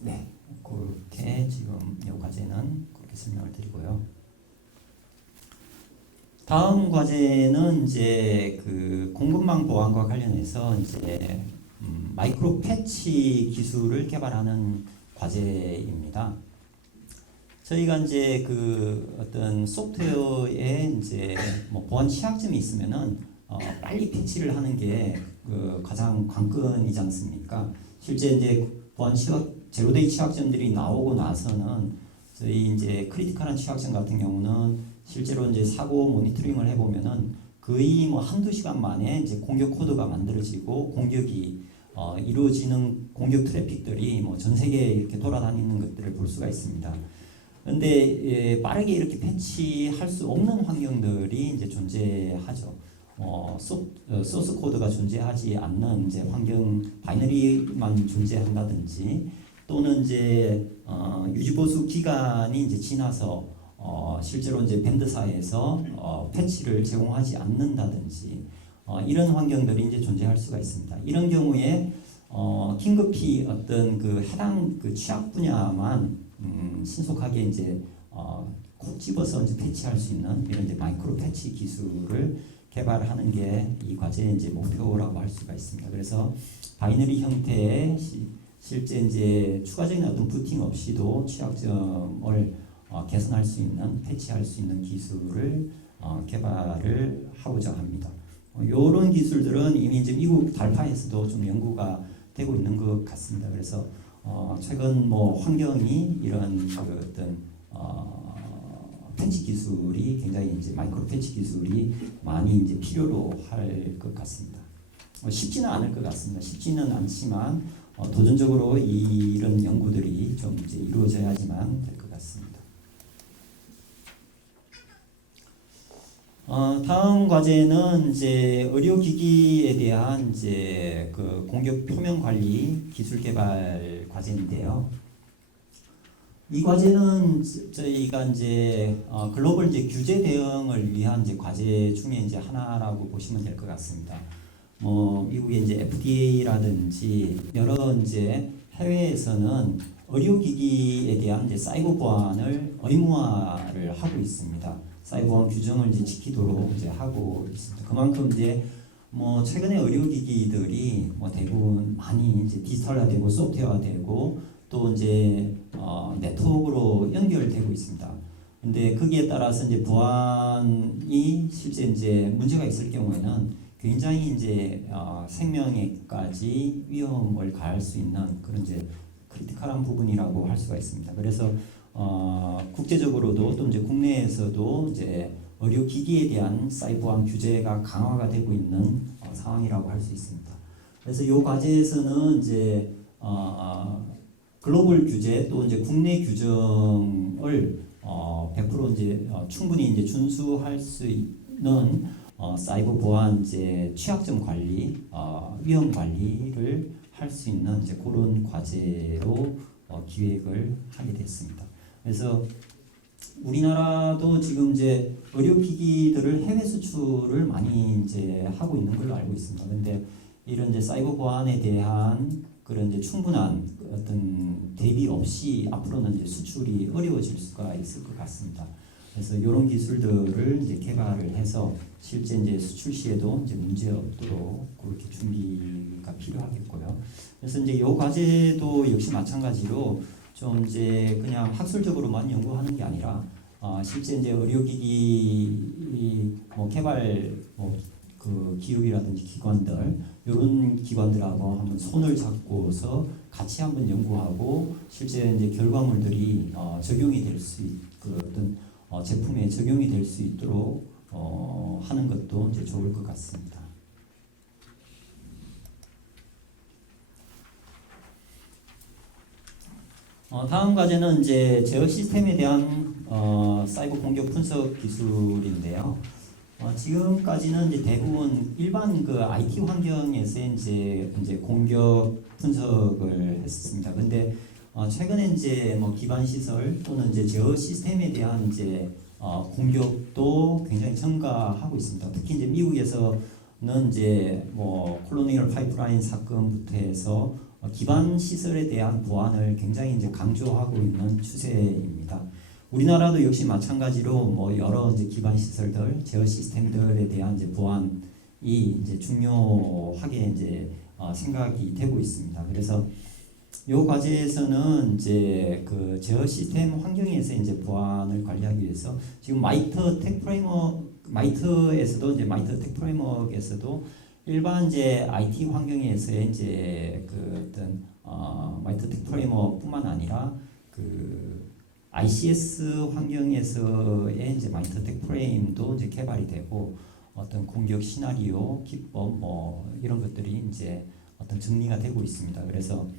네, 그렇게 지금 이 과제는 그렇게 설명을 드리고요. 다음 과제는 이제 그 공급망 보안과 관련해서 이제 마이크로 패치 기술을 개발하는 과제입니다. 저희가 이제 그 어떤 소프트웨어에 이제 보안 취약점이 있으면은 빨리 패치를 하는 게 그 가장 관건이지 않습니까? 실제 이제 보안 제로데이 취약점들이 나오고 나서는 저희 이제 크리티컬한 취약점 같은 경우는 실제로 이제 사고 모니터링을 해보면은 거의 한두 시간 만에 이제 공격 코드가 만들어지고 공격이 이루어지는 공격 트래픽들이 전 세계에 이렇게 돌아다니는 것들을 볼 수가 있습니다. 그런데 빠르게 이렇게 패치할 수 없는 환경들이 이제 존재하죠. 소스 코드가 존재하지 않는 이제 환경 바이너리만 존재한다든지 또는 이제 유지보수 기간이 이제 지나서 실제로 이제 밴드사에서 패치를 제공하지 않는다든지 이런 환경들이 이제 존재할 수가 있습니다. 이런 경우에 긴급히 어떤 그 해당 그 취약 분야만 신속하게 이제 콕 집어서 이제 패치할 수 있는 이런 이제 마이크로 패치 기술을 개발하는 게 이 과제의 이제 목표라고 할 수가 있습니다. 그래서 바이너리 형태의 실제 이제 추가적인 어떤 부팅 없이도 취약점을 개선할 수 있는 패치할 수 있는 기술을 개발을 하고자 합니다. 이런 기술들은 이미 이제 미국 달파에서도 좀 연구가 되고 있는 것 같습니다. 그래서 최근 뭐 환경이 이런 그 어떤 패치 기술이 굉장히 이제 마이크로 패치 기술이 많이 이제 필요로 할 것 같습니다. 쉽지는 않을 것 같습니다. 쉽지는 않지만 도전적으로 이런 연구들이 좀 이제 이루어져야지만 될 것 같습니다. 다음 과제는 이제 의료기기에 대한 이제 그 공격 표면 관리 기술 개발 과제인데요. 이 과제는 저희가 이제 글로벌 이제 규제 대응을 위한 이제 과제 중에 이제 하나라고 보시면 될 것 같습니다. 미국의 이제 FDA라든지 여러 이제 해외에서는 의료기기에 대한 이제 사이버 보안을 의무화를 하고 있습니다. 사이버 보안 규정을 이제 지키도록 이제 하고 있습니다. 그만큼 이제 최근에 의료기기들이 대부분 많이 이제 디지털화되고 소프트웨어화되고 또 이제 네트워크로 연결되고 있습니다. 근데 거기에 따라서 이제 보안이 실제 이제 문제가 있을 경우에는 굉장히 이제 생명에까지 위험을 가할 수 있는 그런 이제 크리티컬한 부분이라고 할 수가 있습니다. 그래서 국제적으로도 또 이제 국내에서도 이제 의료기기에 대한 사이버 보안 규제가 강화가 되고 있는 상황이라고 할 수 있습니다. 그래서 이 과제에서는 이제 글로벌 규제 또 이제 국내 규정을 100% 이제 충분히 이제 준수할 수 있는 사이버 보안 이제 취약점 관리, 위험 관리를 할 수 있는 이제 그런 과제로 기획을 하게 됐습니다. 그래서 우리나라도 지금 이제 의료기기들을 해외 수출을 많이 이제 하고 있는 걸로 알고 있습니다. 그런데 이런 이제 사이버 보안에 대한 그런 이제 충분한 어떤 대비 없이 앞으로는 이제 수출이 어려워질 수가 있을 것 같습니다. 그래서 이런 기술들을 이제 개발을 해서 실제 이제 수출 시에도 이제 문제 없도록 그렇게 준비가 필요하겠고요. 그래서 이제 이 과제도 역시 마찬가지로 좀 이제 그냥 학술적으로만 연구하는 게 아니라 실제 이제 의료기기 개발 그 기업이라든지 기관들 이런 기관들하고 한번 손을 잡고서 같이 한번 연구하고 실제 이제 결과물들이 적용이 될 수 그 어떤 제품에 적용이 될 수 있도록 하는 것도 이제 좋을 것 같습니다. 다음 과제는 이제 제어 시스템에 대한 사이버 공격 분석 기술인데요. 지금까지는 이제 대부분 일반 그 IT 환경에서 이제 공격 분석을 했습니다. 근데 최근에 이제 기반 시설 또는 이제 제어 시스템에 대한 이제 공격도 굉장히 증가하고 있습니다. 특히 이제 미국에서는 이제 콜로니얼 파이프라인 사건부터 해서 기반 시설에 대한 보안을 굉장히 이제 강조하고 있는 추세입니다. 우리나라도 역시 마찬가지로 여러 이제 기반 시설들, 제어 시스템들에 대한 이제 보안이 이제 중요하게 이제 생각이 되고 있습니다. 그래서 이 과제에서는 이제 그 제어 시스템 환경에서 이제 보안을 관리하기 위해서 지금 마이터 텍 프레임워크에서도 일반 이제 IT 환경에서의 이제 그 어떤 마이터 텍 프레임워크뿐만 아니라 그 ICS 환경에서의 이제 마이터 텍 프레임도 이제 개발이 되고 어떤 공격 시나리오, 기법 이런 것들이 이제 어떤 정리가 되고 있습니다. 그래서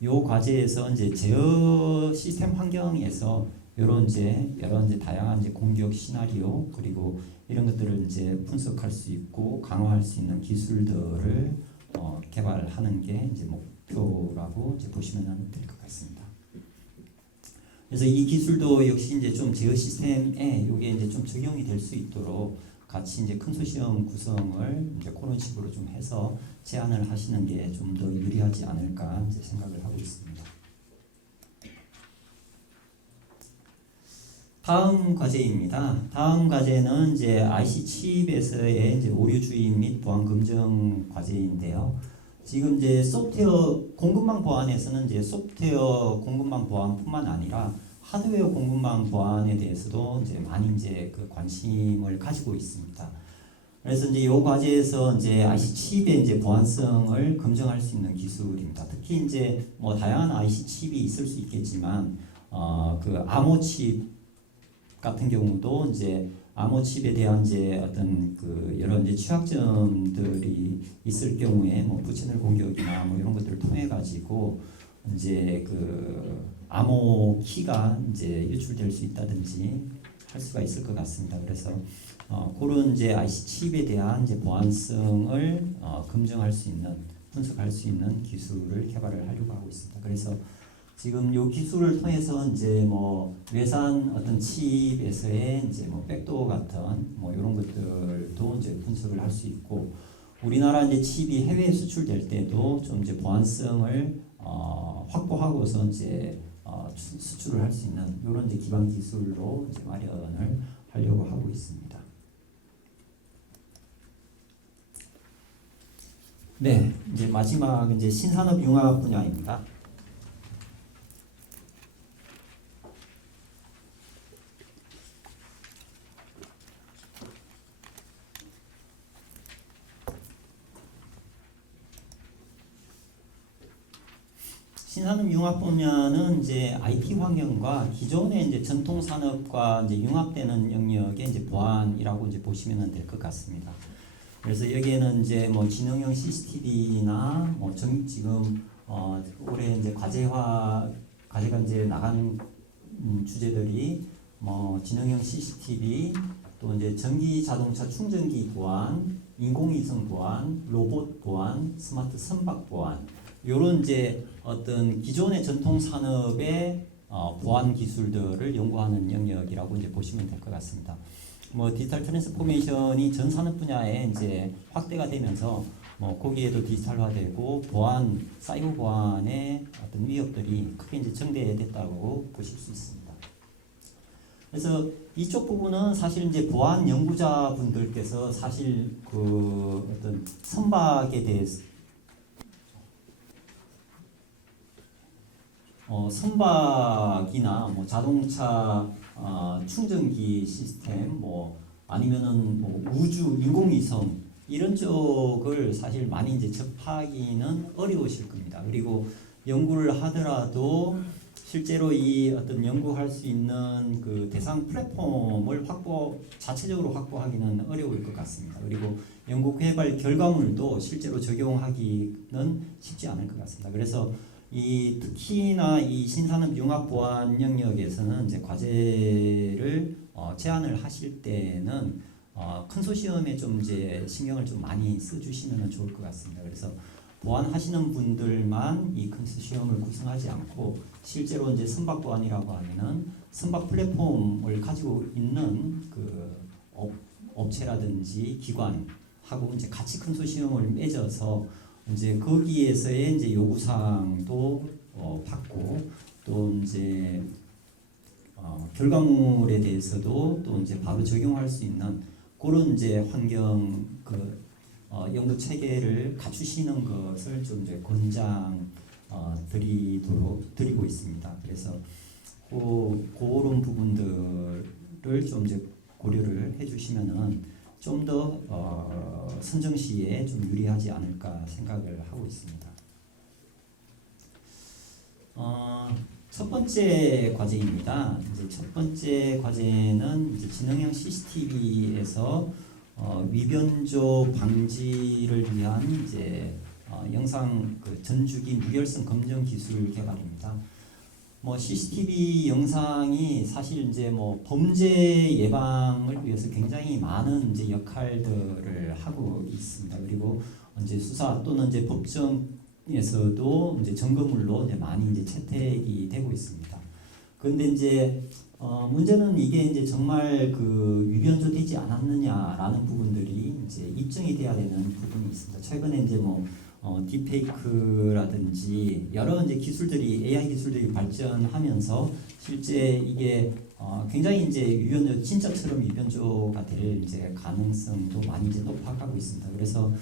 이 과제에서 이제 제어 시스템 환경에서 이런 이제 여러 이제 다양한 이제 공격 시나리오 그리고 이런 것들을 이제 분석할 수 있고 강화할 수 있는 기술들을 개발하는 게 이제 목표라고 이제 보시면 될 것 같습니다. 그래서 이 기술도 역시 이제 좀 제어 시스템에 이게 이제 좀 적용이 될 수 있도록 같이 이제 컨소시엄 구성을 이제 그런 식으로 좀 해서 제안을 하시는 게 좀 더 유리하지 않을까 이제 생각을 하고 있습니다. 다음 과제입니다. 다음 과제는 이제 IC 칩에서의 이제 오류 주의 및 보안 검증 과제인데요. 지금 이제 소프트웨어 공급망 보안에서는 이제 소프트웨어 공급망 보안뿐만 아니라 하드웨어 공급망 보안에 대해서도 이제 많이 이제 그 관심을 가지고 있습니다. 그래서 이제 이 과제에서 이제 IC 칩의 이제 보안성을 검증할 수 있는 기술입니다. 특히 이제 뭐 다양한 IC 칩이 있을 수 있겠지만 그 암호 칩 같은 경우도 이제 암호 칩에 대한 이제 어떤 그 여러 이제 취약점들이 있을 경우에 뭐 부채널 공격이나 뭐 이런 것들을 통해 가지고 이제 그 암호 키가 이제 유출될 수 있다든지 할 수가 있을 것 같습니다. 그래서 그런 이제 IC 칩에 대한 이제 보안성을 검증할 수 있는 분석할 수 있는 기술을 개발을 하려고 하고 있습니다. 그래서 지금 이 기술을 통해서 이제 뭐 외산 어떤 칩에서의 이제 뭐 백도어 같은 뭐 이런 것들도 이제 분석을 할 수 있고 우리나라 이제 칩이 해외에 수출될 때도 좀 이제 보안성을 확보하고서 이제 수출을 할 수 있는 이런 이제 기반 기술로 이제 마련을 하려고 하고 있습니다. 네, 이제 마지막 이제 신산업 융합 분야입니다. 신산업 융합 분야는 이제 IT 환경과 기존의 이제 전통 산업과 이제 융합되는 영역의 이제 보안이라고 이제 보시면 될 것 같습니다. 그래서 여기에는 이제 뭐 지능형 CCTV나 뭐 지금 올해 이제 과제가 이제 나간 주제들이 뭐 지능형 CCTV 또 이제 전기 자동차 충전기 보안, 인공위성 보안, 로봇 보안, 스마트 선박 보안 이런 이제 어떤 기존의 전통 산업의 보안 기술들을 연구하는 영역이라고 이제 보시면 될 것 같습니다. 뭐 디지털 트랜스포메이션이 전 산업 분야에 이제 확대가 되면서 뭐 거기에도 디지털화되고 보안, 사이버 보안의 어떤 위협들이 크게 이제 증대됐다고 보실 수 있습니다. 그래서 이쪽 부분은 사실 이제 보안 연구자분들께서 사실 그 어떤 선박에 대해서 선박이나 뭐 자동차 충전기 시스템 뭐 아니면은 뭐 우주 인공위성 이런 쪽을 사실 많이 이제 접하기는 어려우실 겁니다. 그리고 연구를 하더라도 실제로 이 어떤 연구할 수 있는 그 대상 플랫폼을 자체적으로 확보하기는 어려울 것 같습니다. 그리고 연구 개발 결과물도 실제로 적용하기는 쉽지 않을 것 같습니다. 그래서 특히나 이 신산업 융합 보안 영역에서는 이제 과제를 제안을 하실 때는 컨소시엄에 좀 이제 신경을 좀 많이 써주시면 좋을 것 같습니다. 그래서 보안하시는 분들만 이 컨소시엄을 구성하지 않고 실제로 이제 선박 보안이라고 하면은 선박 플랫폼을 가지고 있는 그 업체라든지 기관하고 이제 같이 컨소시엄을 맺어서 이제 거기에서의 이제 요구사항도 받고 또 이제 결과물에 대해서도 또 이제 바로 적용할 수 있는 그런 이제 환경 연구 체계를 갖추시는 것을 좀 이제 권장 드리고 있습니다. 그래서 그런 부분들을 좀 이제 고려를 해주시면은 좀 더 선정 시에 좀 유리하지 않을까 생각을 하고 있습니다. 첫 번째 과제입니다. 이제 첫 번째 과제는 이제 지능형 CCTV에서 위변조 방지를 위한 이제 영상 전주기 무결성 검정 기술 개발입니다. 뭐 CCTV 영상이 사실 이제 뭐 범죄 예방을 위해서 굉장히 많은 이제 역할들을 하고 있습니다. 그리고 이제 수사 또는 이제 법정에서도 이제 증거물로 이제 많이 이제 채택이 되고 있습니다. 그런데 이제 문제는 이게 이제 정말 그 위변조되지 않았느냐라는 부분들이 이제 입증이 돼야 되는 부분이 있습니다. 최근에 이제 뭐 딥페이크라든지 여러 이제 기술들이 AI 기술들이 발전하면서 실제 이게 굉장히 이제 위변조 진짜처럼 위변조가 될 이제 가능성도 많이 이제 높아가고 있습니다. 그래서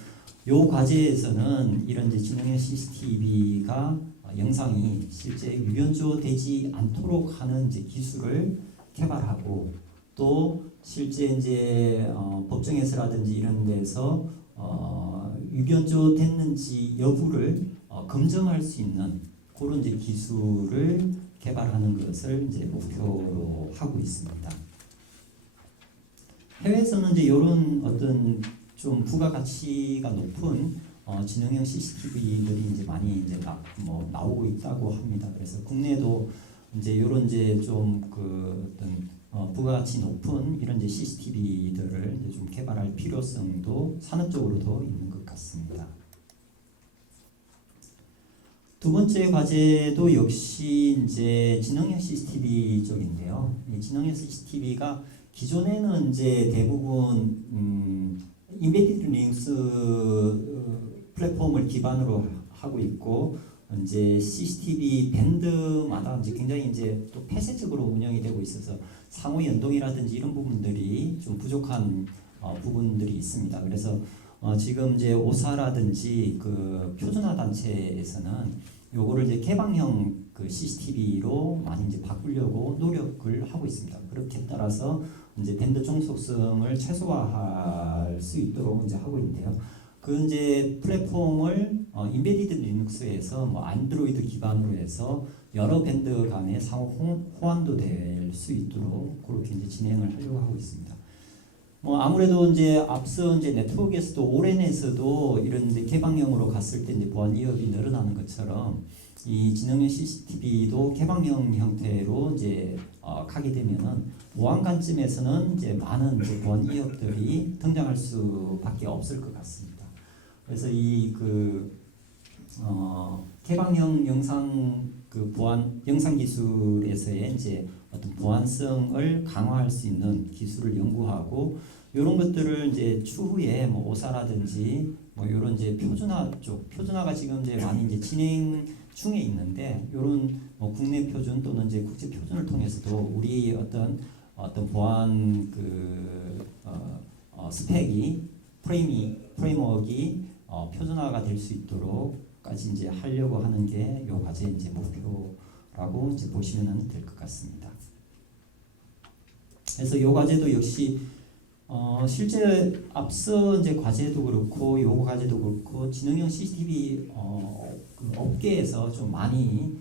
요 과제에서는 이런 이제 지능형 CCTV가 영상이 실제 위변조되지 않도록 하는 이제 기술을 개발하고 또 실제 이제 법정에서라든지 이런 데서 위변조 됐는지 여부를 검증할 수 있는 그런 이제 기술을 개발하는 것을 이제 목표로 하고 있습니다. 해외에서는 이제 이런 어떤 좀 부가가치가 높은 지능형 CCTV들이 이제 많이 이제 나오고 있다고 합니다. 그래서 국내도 이제 이런 이제 좀 그 어떤 부가가치 높은 이런 이제 CCTV들을 이제 좀 개발할 필요성도 산업적으로도 있는 것 같습니다. 두 번째 과제도 역시 이제 지능형 CCTV 쪽인데요. 이 지능형 CCTV가 기존에는 이제 대부분 인베디드 리눅스 플랫폼을 기반으로 하고 있고 이제 CCTV 밴드마다 이제 굉장히 이제 또 폐쇄적으로 운영이 되고 있어서 상호 연동이라든지 이런 부분들이 좀 부족한 부분들이 있습니다. 그래서 지금 이제 오사라든지 그 표준화 단체에서는 요거를 이제 개방형 그 CCTV로 많이 이제 바꾸려고 노력을 하고 있습니다. 그렇게 따라서 이제 밴드 종속성을 최소화할 수 있도록 이제 하고 있는데요. 그 이제 플랫폼을 인베디드 리눅스에서 뭐 안드로이드 기반으로 해서 여러 밴드 간의 상호 호환도 될 수 있도록 그렇게 이제 진행을 하려고 하고 있습니다. 뭐 아무래도 이제 앞서 이제 네트워크에서도 오랜에서도 이런 이제 개방형으로 갔을 때 이제 보안 위협이 늘어나는 것처럼 이 지능형 CCTV도 개방형 형태로 이제 가게 되면은 보안 관점에서는 이제 많은 이제 보안 위협들이 등장할 수밖에 없을 것 같습니다. 그래서 이 그 개방형 영상 그 보안 영상 기술에서의 이제 어떤 보안성을 강화할 수 있는 기술을 연구하고 이런 것들을 이제 추후에 뭐 오사라든지 뭐 이런 이제 표준화 쪽 표준화가 지금 이제 많이 이제 진행 중에 있는데 이런 뭐 국내 표준 또는 이제 국제 표준을 통해서도 우리 어떤 보안 그 스펙이 프레임워크가 표준화가 될 수 있도록까지 이제 하려고 하는 게 요 과제 이제 목표라고 이제 보시면 될 것 같습니다. 그래서 요 과제도 역시 실제 앞서 이제 과제도 그렇고 요 과제도 그렇고 지능형 CCTV 그 업계에서 좀 많이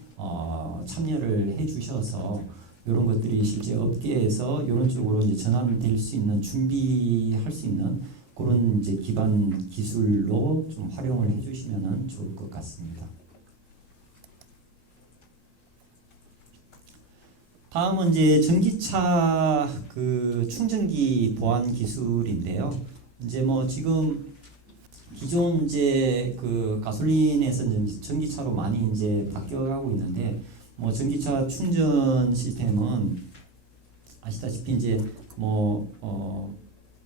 참여를 해주셔서 이런 것들이 실제 업계에서 이런 쪽으로 이제 전환될 수 있는 준비할 수 있는 그런 이제 기반 기술로 좀 활용을 해주시면 좋을 것 같습니다. 다음은 이제 전기차 그 충전기 보안 기술인데요. 이제 뭐 지금 기존 이제 그 가솔린에서 이제 전기차로 많이 이제 바뀌어가고 있는데 뭐 전기차 충전 시스템은 아시다시피 이제 뭐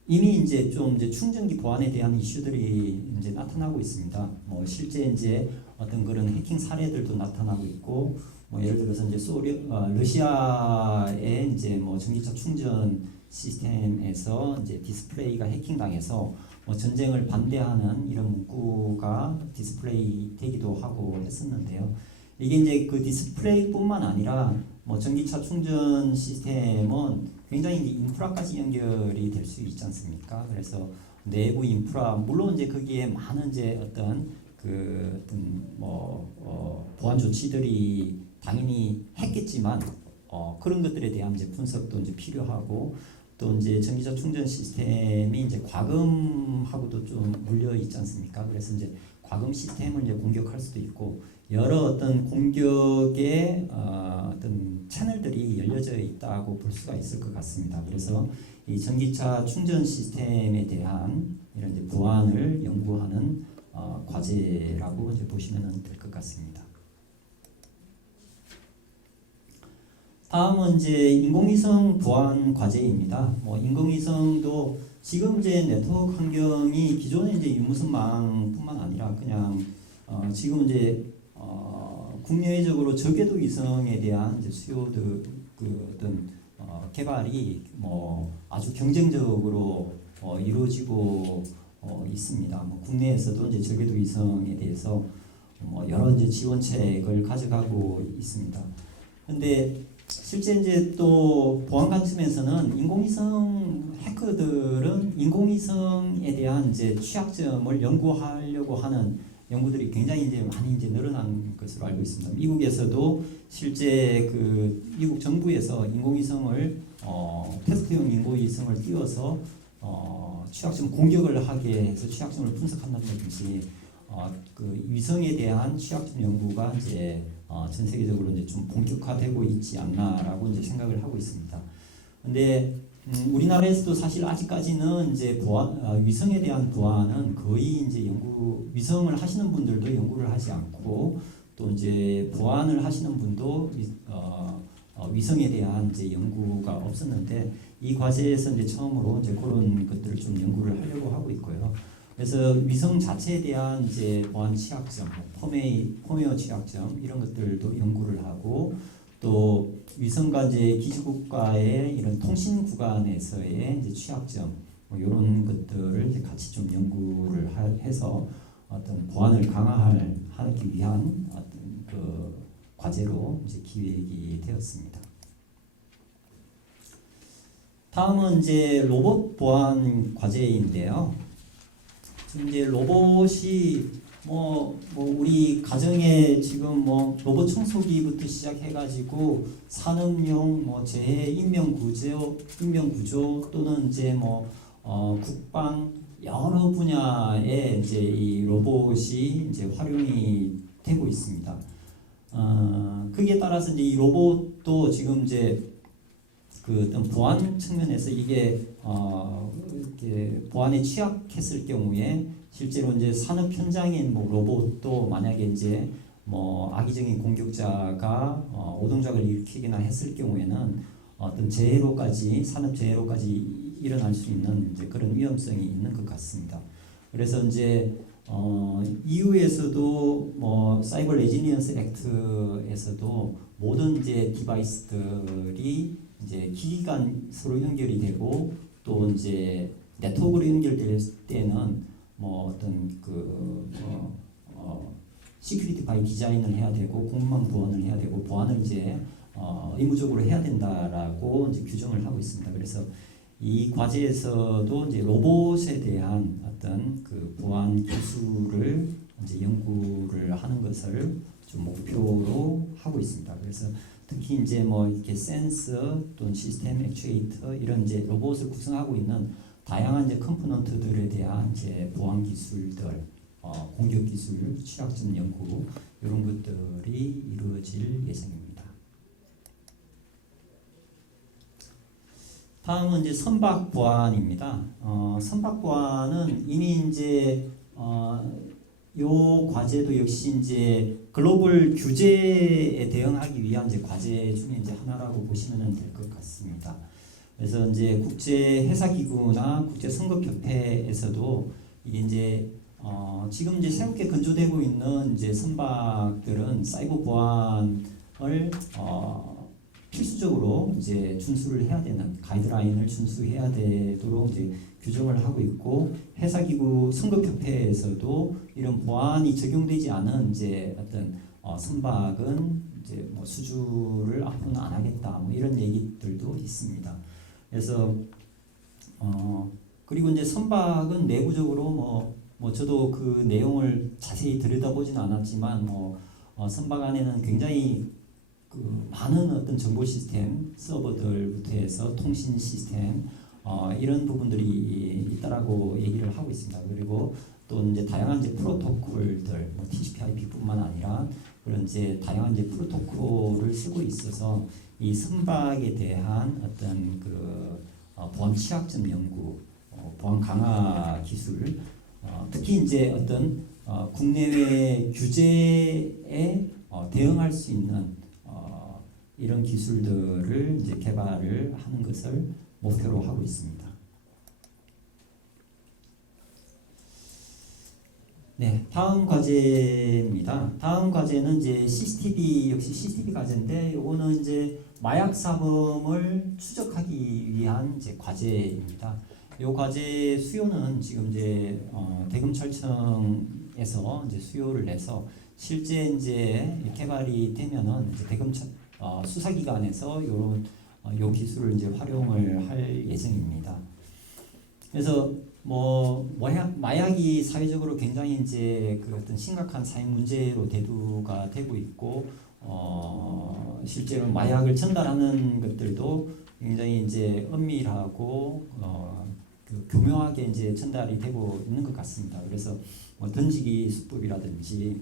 이미 이제 좀 이제 충전기 보안에 대한 이슈들이 이제 나타나고 있습니다. 뭐 실제 이제 어떤 그런 해킹 사례들도 나타나고 있고 뭐 예를 들어서 이제 러시아의 이제 뭐 전기차 충전 시스템에서 이제 디스플레이가 해킹당해서 뭐 전쟁을 반대하는 이런 문구가 디스플레이 되기도 하고 했었는데요. 이게 이제 그 디스플레이뿐만 아니라 뭐 전기차 충전 시스템은 굉장히 이제 인프라까지 연결이 될 수 있지 않습니까? 그래서 내부 인프라 물론 이제 거기에 많은 이제 어떤 보안 조치들이 당연히 했겠지만 그런 것들에 대한 이제 분석도 이제 필요하고 또 이제 전기차 충전 시스템이 이제 과금하고도 좀 물려 있지 않습니까? 그래서 이제 과금 시스템을 이제 공격할 수도 있고 여러 어떤 공격의 어떤 채널들이 열려져 있다고 볼 수가 있을 것 같습니다. 그래서 이 전기차 충전 시스템에 대한 이런 이제 보안을 연구하는 과제라고 이제 보시면 될 것 같습니다. 다음은 이제 인공위성 보안 과제입니다. 뭐 인공위성도 지금 이제 네트워크 환경이 기존의 이제 유무선망뿐만 아니라 그냥 지금 이제 국내적으로 저궤도 위성에 대한 이제 수요들 그 어떤 개발이 뭐 아주 경쟁적으로 이루어지고 있습니다. 뭐 국내에서도 이제 저궤도 위성에 대해서 뭐 여러 이제 지원책을 가져가고 있습니다. 근데 실제 이제 또 보안 관점에서는 인공위성 해커들은 인공위성에 대한 이제 취약점을 연구하려고 하는 연구들이 굉장히 이제 많이 이제 늘어난 것으로 알고 있습니다. 미국에서도 실제 그 미국 정부에서 인공위성을 테스트용 인공위성을 띄워서 취약점 공격을 하게 해서 취약점을 분석한다든지 그 위성에 대한 취약점 연구가 이제 전 세계적으로 이제 좀 본격화되고 있지 않나라고 이제 생각을 하고 있습니다. 근데 우리나라에서도 사실 아직까지는 이제 위성에 대한 보안은 거의 이제 위성을 하시는 분들도 연구를 하지 않고 또 이제 보안을 하시는 분도 위성에 대한 이제 연구가 없었는데 이 과제에서 이제 처음으로 이제 그런 것들을 좀 연구를 하려고 하고 있고요. 그래서 위성 자체에 대한 이제 보안 취약점, 펌웨어 취약점 이런 것들도 연구를 하고 또 위성과 이제 기지국가의 이런 통신 구간에서의 이제 취약점 뭐 이런 것들을 이제 같이 좀 연구를 해서 어떤 보안을 강화하기 위한 어떤 그 과제로 이제 기획이 되었습니다. 다음은 이제 로봇 보안 과제인데요. 지금 이제 로봇이 뭐 우리 가정에 지금 뭐 로봇 청소기부터 시작해가지고 산업용 뭐 재해 인명 구조 또는 이제 뭐 국방 여러 분야에 이제 이 로봇이 이제 활용이 되고 있습니다. 그에 따라서 이제 이 로봇도 지금 이제 그 어떤 보안 측면에서 이게 이렇게 보안에 취약했을 경우에 실제로 이제 산업 현장인 뭐 로봇도 만약에 이제 뭐 악의적인 공격자가 오동작을 일으키거나 했을 경우에는 어떤 산업 재해로까지 일어날 수 있는 이제 그런 위험성이 있는 것 같습니다. 그래서 이제 EU에서도 뭐 사이버 레지리언스 액트에서도 모든 이제 디바이스들이 이제 기기 간 서로 연결이 되고 또 이제 네트워크로 연결될 때는 뭐 어떤 시큐리티 바이 디자인을 해야 되고 공무망 보안을 해야 되고 보안을 이제 의무적으로 해야 된다라고 이제 규정을 하고 있습니다. 그래서 이 과제에서도 이제 로봇에 대한 어떤 그 보안 기술을 이제 연구를 하는 것을 좀 목표로 하고 있습니다. 그래서 특히 이제 뭐 이렇게 센서 또는 시스템 액추에이터 이런 이제 로봇을 구성하고 있는 다양한 이제 컴포넌트들에 대한 이제 보안 기술들, 공격 기술, 취약점 연구 이런 것들이 이루어질 예정입니다. 다음은 이제 선박 보안입니다. 선박 보안은 이미 이제 요 과제도 역시 이제 글로벌 규제에 대응하기 위한 이제 과제 중에 이제 하나라고 보시면 될 것 같습니다. 그래서 이제 국제 해사 기구나 국제 선급협회에서도 이게 이제 지금 이제 새롭게 건조되고 있는 이제 선박들은 사이버 보안을 필수적으로 이제 준수를 해야 되는 가이드라인을 준수해야 되도록 이제 규정을 하고 있고 해사기구 선급협회에서도 이런 보안이 적용되지 않은 이제 어떤 선박은 이제 뭐 수주를 앞으로는 안 하겠다 뭐 이런 얘기들도 있습니다. 그래서 그리고 이제 선박은 내부적으로 뭐 저도 그 내용을 자세히 들여다보지는 않았지만 선박 안에는 굉장히 그 많은 어떤 정보 시스템 서버들부터 해서 통신 시스템 이런 부분들이 있다라고 얘기를 하고 있습니다. 그리고 또 이제 다양한 이제 프로토콜들 뭐 TCP/IP뿐만 아니라 그런 이제 다양한 이제 프로토콜을 쓰고 있어서 이 선박에 대한 어떤 그 보안 취약점 연구, 보안 강화 기술, 특히 이제 어떤 국내외 규제에 대응할 수 있는 이런 기술들을 이제 개발을 하는 것을 목표로 하고 있습니다. 네, 다음 과제입니다. 다음 과제는 이제 CCTV 역시 CCTV 과제인데 이거는 이제 마약 사범을 추적하기 위한 이제 과제입니다. 이 과제 수요는 지금 이제 대검찰청에서 이제 수요를 내서 실제 이제 개발이 되면은 이제 수사기관에서 이런 요 기술을 이제 활용을 할 예정입니다. 그래서 마약이 사회적으로 굉장히 이제 그 어떤 심각한 사회 문제로 대두가 되고 있고, 실제로 마약을 전달하는 것들도 굉장히 이제 은밀하고 그 교묘하게 이제 전달이 되고 있는 것 같습니다. 그래서 던지기 수법이라든지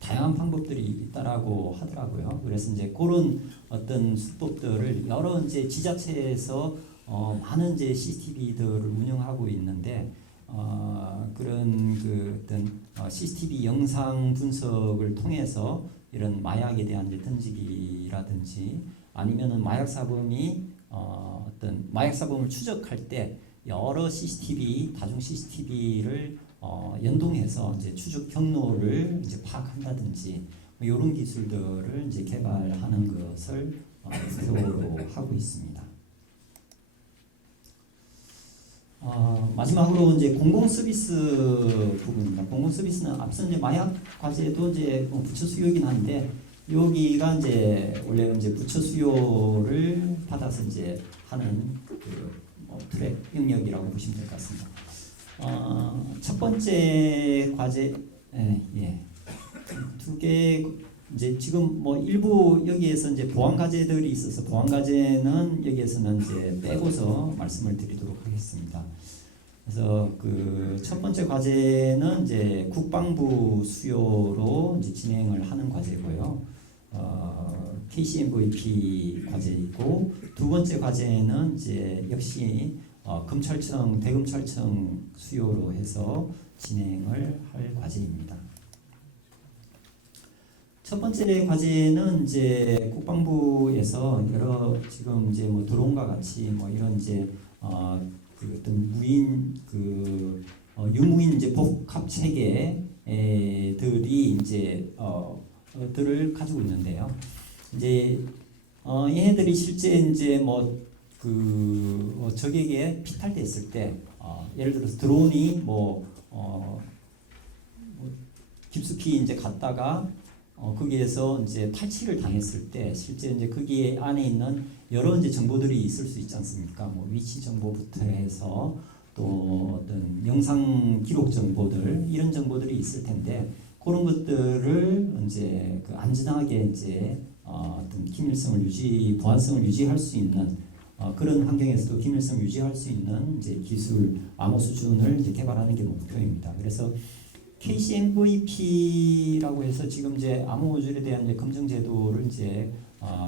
다양한 방법들이 있다라고 하더라고요. 그래서 이제 그런 어떤 수법들을 여러 이제 지자체에서 많은 이제 CCTV들을 운영하고 있는데 그런 그 어떤 CCTV 영상 분석을 통해서 이런 마약에 대한 이제 던지기라든지 아니면은 마약 사범이 어떤 마약 사범을 추적할 때 여러 CCTV 다중 CCTV를 연동해서 이제 추적 경로를 이제 파악한다든지 이런 기술들을 이제 개발하는 것을 목표로 하고 있습니다. 마지막으로 이제 공공 서비스 부분입니다. 공공 서비스는 앞서 이제 마약 과제도 이제 부처 수요이긴 한데 여기가 이제 원래 이제 부처 수요를 받아서 이제 하는 그 트랙 영역이라고 보시면 될 것 같습니다. 첫 번째 과제 두 개 이제 지금 일부 여기에서 이제 보안 과제들이 있어서 보안 과제는 여기에서는 이제 빼고서 말씀을 드리도록 하겠습니다. 그래서 그 첫 번째 과제는 이제 국방부 수요로 이제 진행을 하는 과제고요. KCMVP 과제이고 두 번째 과제는 이제 역시 검찰청 대검찰청 수요로 해서 진행을 할 과제입니다. 첫 번째 과제는 이제 국방부에서 여러 지금 이제 드론과 같이 이런 이제 그 어떤 무인 유무인 이제 복합 체계들이 이제 들을 가지고 있는데요. 이제 얘네들이 실제 이제 적에게 피탈됐을 때 예를 들어서 드론이 깊숙이 이제 갔다가 거기에서 이제 탈취를 당했을 때 실제 이제 거기에 안에 있는 여러 이제 정보들이 있을 수 있지 않습니까? 위치 정보부터 해서 또 어떤 영상 기록 정보들 이런 정보들이 있을 텐데 그런 것들을 이제 그 안전하게 이제 어떤 기밀성을 보안성을 유지할 수 있는 그런 환경에서도 기밀성을 유지할 수 있는 이제 기술 암호 수준을 이제 개발하는 게 목표입니다. 그래서 KCMVP라고 해서 지금 이제 암호 우질에 대한 이제 검증 제도를 이제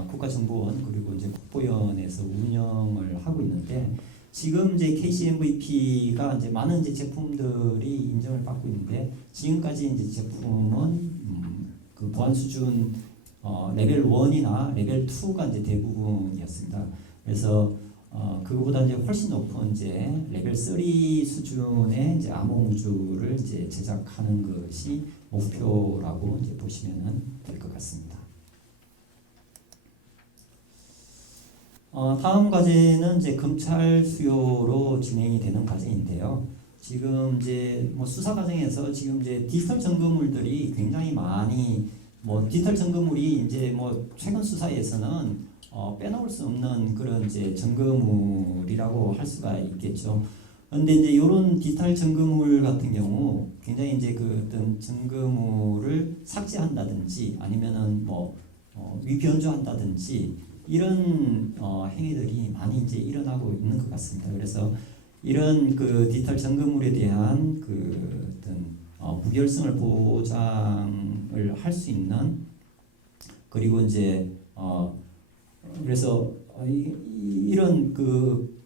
국가정보원 그리고 이제 국보원에서 운영을 하고 있는데 지금 이제 KCMVP가 이제 많은 이제 제품들이 인정을 받고 있는데 지금까지 이제 제품은 그 보안 수준 레벨 1이나 레벨 2가 이제 대부분이었습니다. 그래서 그거보다 이제 훨씬 높은 이제 레벨 3 수준의 이제 암호우주를 이제 제작하는 것이 목표라고 이제 보시면 될 것 같습니다. 다음 과제는 이제 검찰 수요로 진행이 되는 과제인데요. 지금 이제 수사 과정에서 지금 이제 디지털 증거물들이 굉장히 많이 디지털 증거물이 이제 최근 수사에서는 빼놓을 수 없는 그런 이제 증거물이라고 할 수가 있겠죠. 그런데 이제 이런 디지털 증거물 같은 경우 굉장히 이제 그 어떤 증거물을 삭제한다든지 아니면은 위변조한다든지 이런 행위들이 많이 이제 일어나고 있는 것 같습니다. 그래서 이런 그 디지털 증거물에 대한 그 어떤 무결성을 보장을 할 수 있는 그리고 이제 그래서 이런 그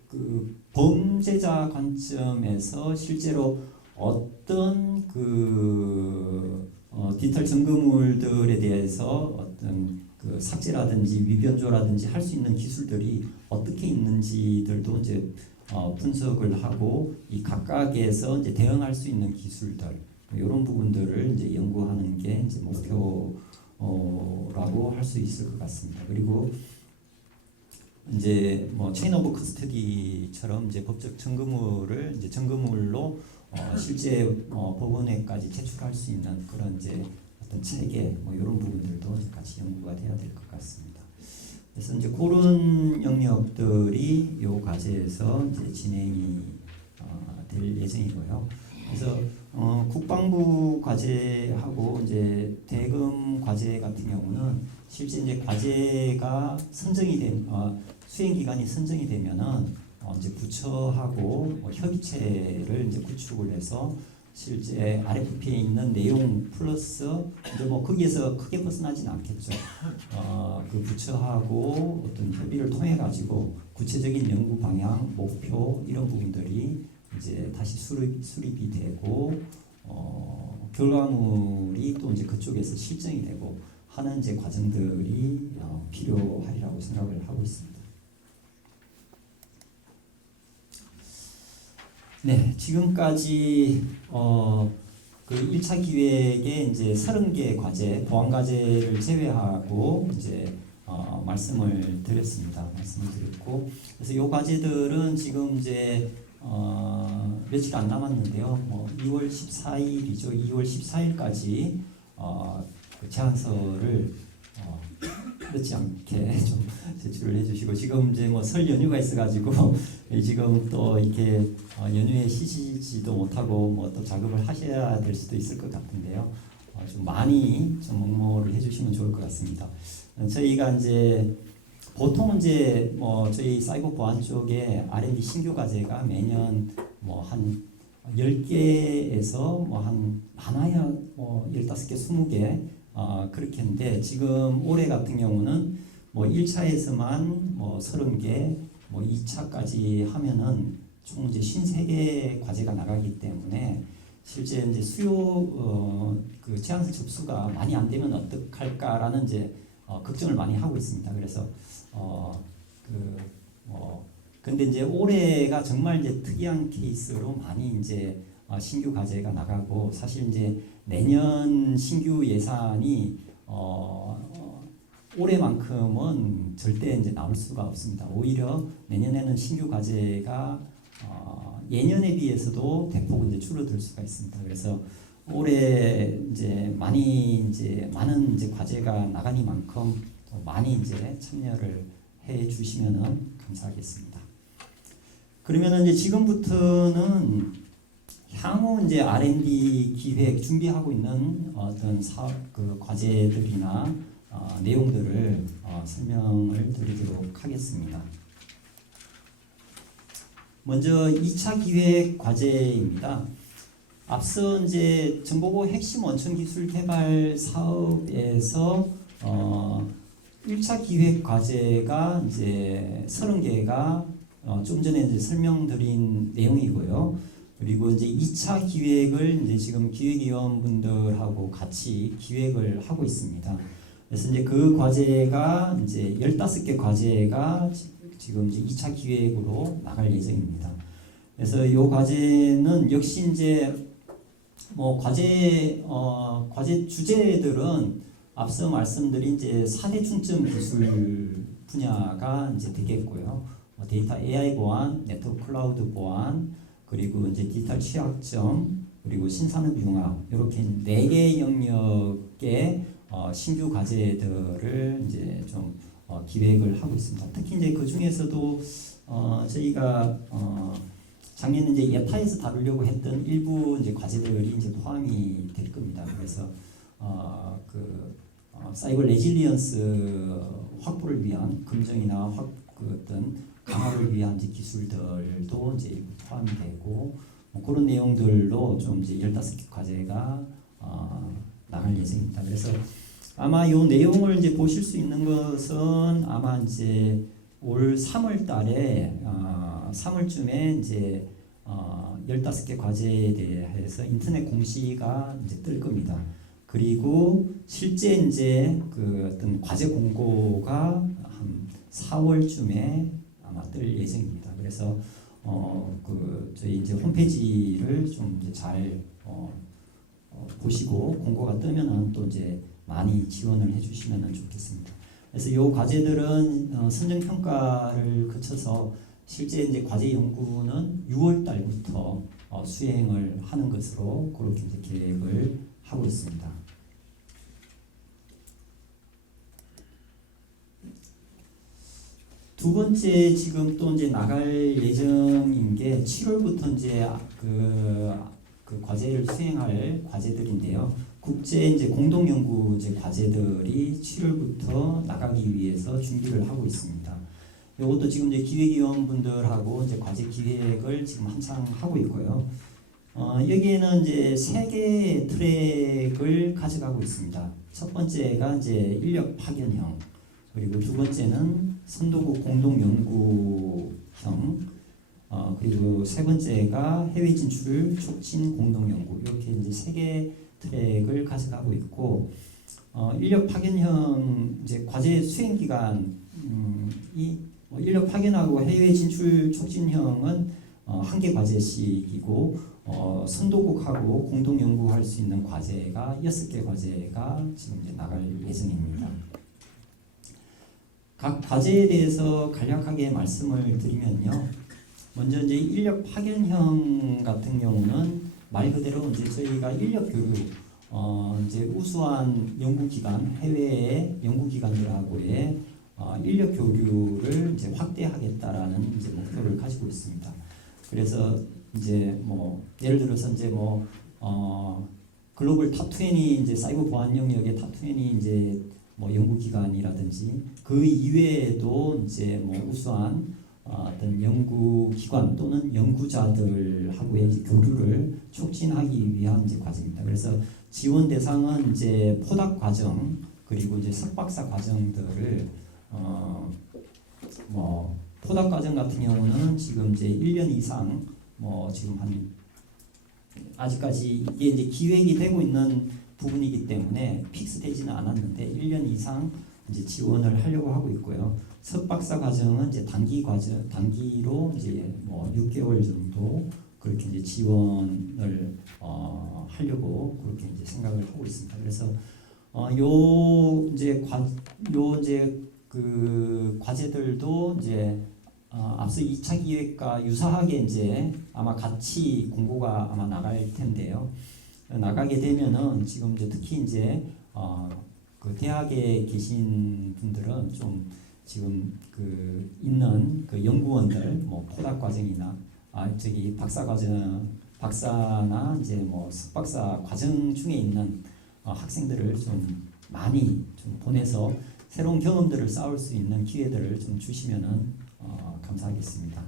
범죄자 관점에서 실제로 어떤 그 디지털 증거물들에 대해서 어떤 그 삭제라든지 위변조라든지 할 수 있는 기술들이 어떻게 있는지들도 이제 분석을 하고 이 각각에서 이제 대응할 수 있는 기술들 이런 부분들을 이제 연구하는 게 이제 목표라고 할 수 있을 것 같습니다. 그리고 이제 뭐 체인 오브 커스터디처럼 이제 법적 증거물을 이제 증거물로 실제 법원에까지 제출할 수 있는 그런 이제 어떤 체계 뭐 이런 부분들도 이제 같이 연구가 돼야 될 것 같습니다. 그래서 이제 그런 영역들이 이 과제에서 이제 진행이 될 예정이고요. 그래서 국방부 과제하고 이제 대금 과제 같은 경우는 실제 이제 과제가 선정이 된 수행 기간이 선정이 되면은 이제 부처하고 협의체를 이제 구축을 해서 실제 RFP에 있는 내용 플러스 이제 뭐 거기에서 크게 벗어나지는 않겠죠. 그 부처하고 어떤 협의를 통해 가지고 구체적인 연구 방향, 목표 이런 부분들이 이제 다시 수립이 되고 결과물이 또 이제 그쪽에서 실정이 되고 하는 이제 과정들이 필요하리라고 생각을 하고 있습니다. 네, 지금까지 그 1차 기획의 이제 30개 과제, 보안 과제를 제외하고 이제 말씀을 드렸습니다. 말씀을 드렸고, 그래서 이 과제들은 지금 이제 며칠 안 남았는데요. 뭐 2월 14일이죠. 2월 14일까지 그 제안서를 늦지 않게 좀 제출을 해주시고 지금 이제 뭐 설 연휴가 있어가지고 지금 또 이렇게 연휴에 쉬시지도 못하고 뭐 또 작업을 하셔야 될 수도 있을 것 같은데요. 좀 많이 좀 응모를 해주시면 좋을 것 같습니다. 저희가 이제 보통 이제 뭐 저희 사이버 보안 쪽에 R&D 신규 과제가 매년 뭐 한 10개에서 뭐 한 많아야 뭐 15개, 20개 그렇게 했는데 지금 올해 같은 경우는 뭐 1차에서만 뭐 30개, 뭐 2차까지 하면은 총 이제 53개 과제가 나가기 때문에 실제 이제 수요 그 제안서 접수가 많이 안 되면 어떡할까라는 이제 걱정을 많이 하고 있습니다. 그래서 근데 이제 올해가 정말 이제 특이한 케이스로 많이 이제 신규 과제가 나가고 사실 이제 내년 신규 예산이 올해만큼은 절대 이제 나올 수가 없습니다. 오히려 내년에는 신규 과제가 예년에 비해서도 대폭 이제 줄어들 수가 있습니다. 그래서 올해 이제 많은 이제 과제가 나가니만큼 많이 이제 참여를 해 주시면은 감사하겠습니다. 그러면은 이제 지금부터는 향후 이제 R&D 기획 준비하고 있는 어떤 그 과제들이나 내용들을 설명을 드리도록 하겠습니다. 먼저 2차 기획 과제입니다. 앞서 이제 정보보 핵심 원천 기술 개발 사업에서 1차 기획 과제가 이제 30개가 좀 전에 이제 설명드린 내용이고요. 그리고 이제 2차 기획을 이제 지금 기획위원분들하고 같이 기획을 하고 있습니다. 그래서 이제 그 과제가 이제 15개 과제가 지금 이제 2차 기획으로 나갈 예정입니다. 그래서 이 과제는 역시 이제 뭐 과제 주제들은 앞서 말씀드린 이제 4대 중점 기술 분야가 이제 되겠고요. 데이터 AI 보안, 네트워크 클라우드 보안, 그리고 이제 디지털 취약점, 그리고 신산업 융합 이렇게 4개 영역의 신규 과제들을 이제 좀 기획을 하고 있습니다. 특히 이제 그 중에서도 저희가 작년 이제 예타에서 다루려고 했던 일부 이제 과제들이 이제 포함이 될 겁니다. 그래서 사이버 레질리언스 확보를 위한 검증이나 그 어떤 강화를 위한 이제 기술들도 이제 포함이 되고 그런 내용들로 좀 이제 15개 과제가 나갈 예정입니다. 그래서 아마 이 내용을 이제 보실 수 있는 것은 아마 이제 올 3월 달에 3월쯤에 이제 15개 과제에 대해서 인터넷 공시가 이제 뜰 겁니다. 그리고 실제 이제 그 어떤 과제 공고가 한 4월쯤에 아마 뜰 예정입니다. 그래서 그 저희 이제 홈페이지를 좀 이제 잘 보시고 공고가 뜨면은 또 이제 많이 지원을 해주시면 좋겠습니다. 그래서 이 과제들은 선정 평가를 거쳐서 실제 이제 과제 연구는 6월 달부터 수행을 하는 것으로 그렇게 이제 계획을 하고 있습니다. 두 번째 지금 또 이제 나갈 예정인 게 7월부터 이제 그 과제를 수행할 과제들인데요. 국제 이제 공동 연구 이제 과제들이 7월부터 나가기 위해서 준비를 하고 있습니다. 이것도 지금 이제 기획위원분들하고 이제 과제 기획을 지금 한창 하고 있고요. 여기에는 이제 3개의 트랙을 가져가고 있습니다. 첫 번째가 이제 인력 파견형, 그리고 두 번째는 선도국 공동 연구형, 그리고 세 번째가 해외 진출 촉진 공동 연구, 이렇게 이제 3개 트랙을 가져가고 있고, 인력 파견형 이제 과제 수행 기간이 인력 파견하고 해외 진출 촉진형은 한 개 과제씩이고, 선도국하고 공동 연구할 수 있는 과제가 6개 과제가 지금 이제 나갈 예정입니다. 각 과제에 대해서 간략하게 말씀을 드리면요. 먼저 이제 인력 파견형 같은 경우는 말 그대로 이제 저희가 인력 교육, 이제 우수한 연구기관, 해외의 연구기관들하고의 인력 교류를 이제 확대하겠다라는 이제 목표를 가지고 있습니다. 그래서 이제 뭐 예를 들어서 이제 뭐 글로벌 탑20 이제 사이버 보안 영역의 탑20 이제 뭐 연구기관이라든지 그 이외에도 이제 뭐 우수한 어떤 연구기관 또는 연구자들하고의 이제 교류를 促진하기 위한 이제 과제입니다. 그래서 지원 대상은 이제 포닥 과정 그리고 이제 석박사 과정들을 뭐 포닥 과정 같은 경우는 지금 이제 1년 이상 뭐 지금 한 아직까지 이게 이제 기획이 되고 있는 부분이기 때문에 픽스되지는 않았는데 1년 이상 이제 지원을 하려고 하고 있고요. 석박사 과정은 이제 단기 과정, 단기로 이제 뭐 6개월 정도 그렇게 이제 지원을 하려고 그렇게 이제 생각을 하고 있습니다. 그래서 요 이제 그 과제들도 이제 앞서 2차 기획과 유사하게 이제 아마 같이 공고가 아마 나갈 텐데요. 나가게 되면은 지금 이제 특히 이제 그 대학에 계신 분들은 좀 지금 그 있는 그 연구원들 뭐 포닥 과정이나 저기 박사 과정 박사나 이제 뭐 석박사 과정 중에 있는 학생들을 좀 많이 좀 보내서 새로운 경험들을 쌓을 수 있는 기회들을 좀 주시면은 감사하겠습니다.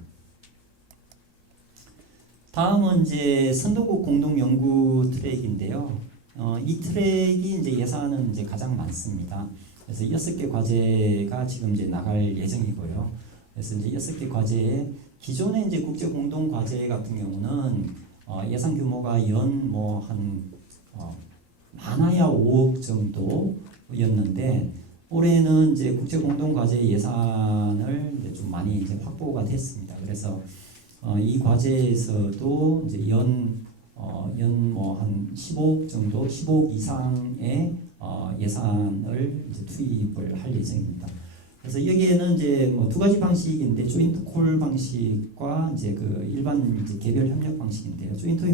다음은 이제 선도국 공동 연구 트랙인데요. 이 트랙이 이제 예산은 이제 가장 많습니다. 그래서 6개 과제가 지금 이제 나갈 예정이고요. 그래서 이제 6개 과제에 기존의 이제 국제 공동 과제 같은 경우는 예산 규모가 연 뭐 한 많아야 5억 정도였는데 올해는 이제 국제 공동 과제 예산을 이제 좀 많이 이제 확보가 됐습니다. 그래서 이 과제에서도 이제 연 뭐 한 15억 정도, 15억 이상의 예산을 이제 투입을 할 예정입니다. 그래서 여기에는 이제 뭐 두 가지 방식인데 조인트 콜 방식과 이제 그 일반 이제 개별 협력 방식인데요. 조인트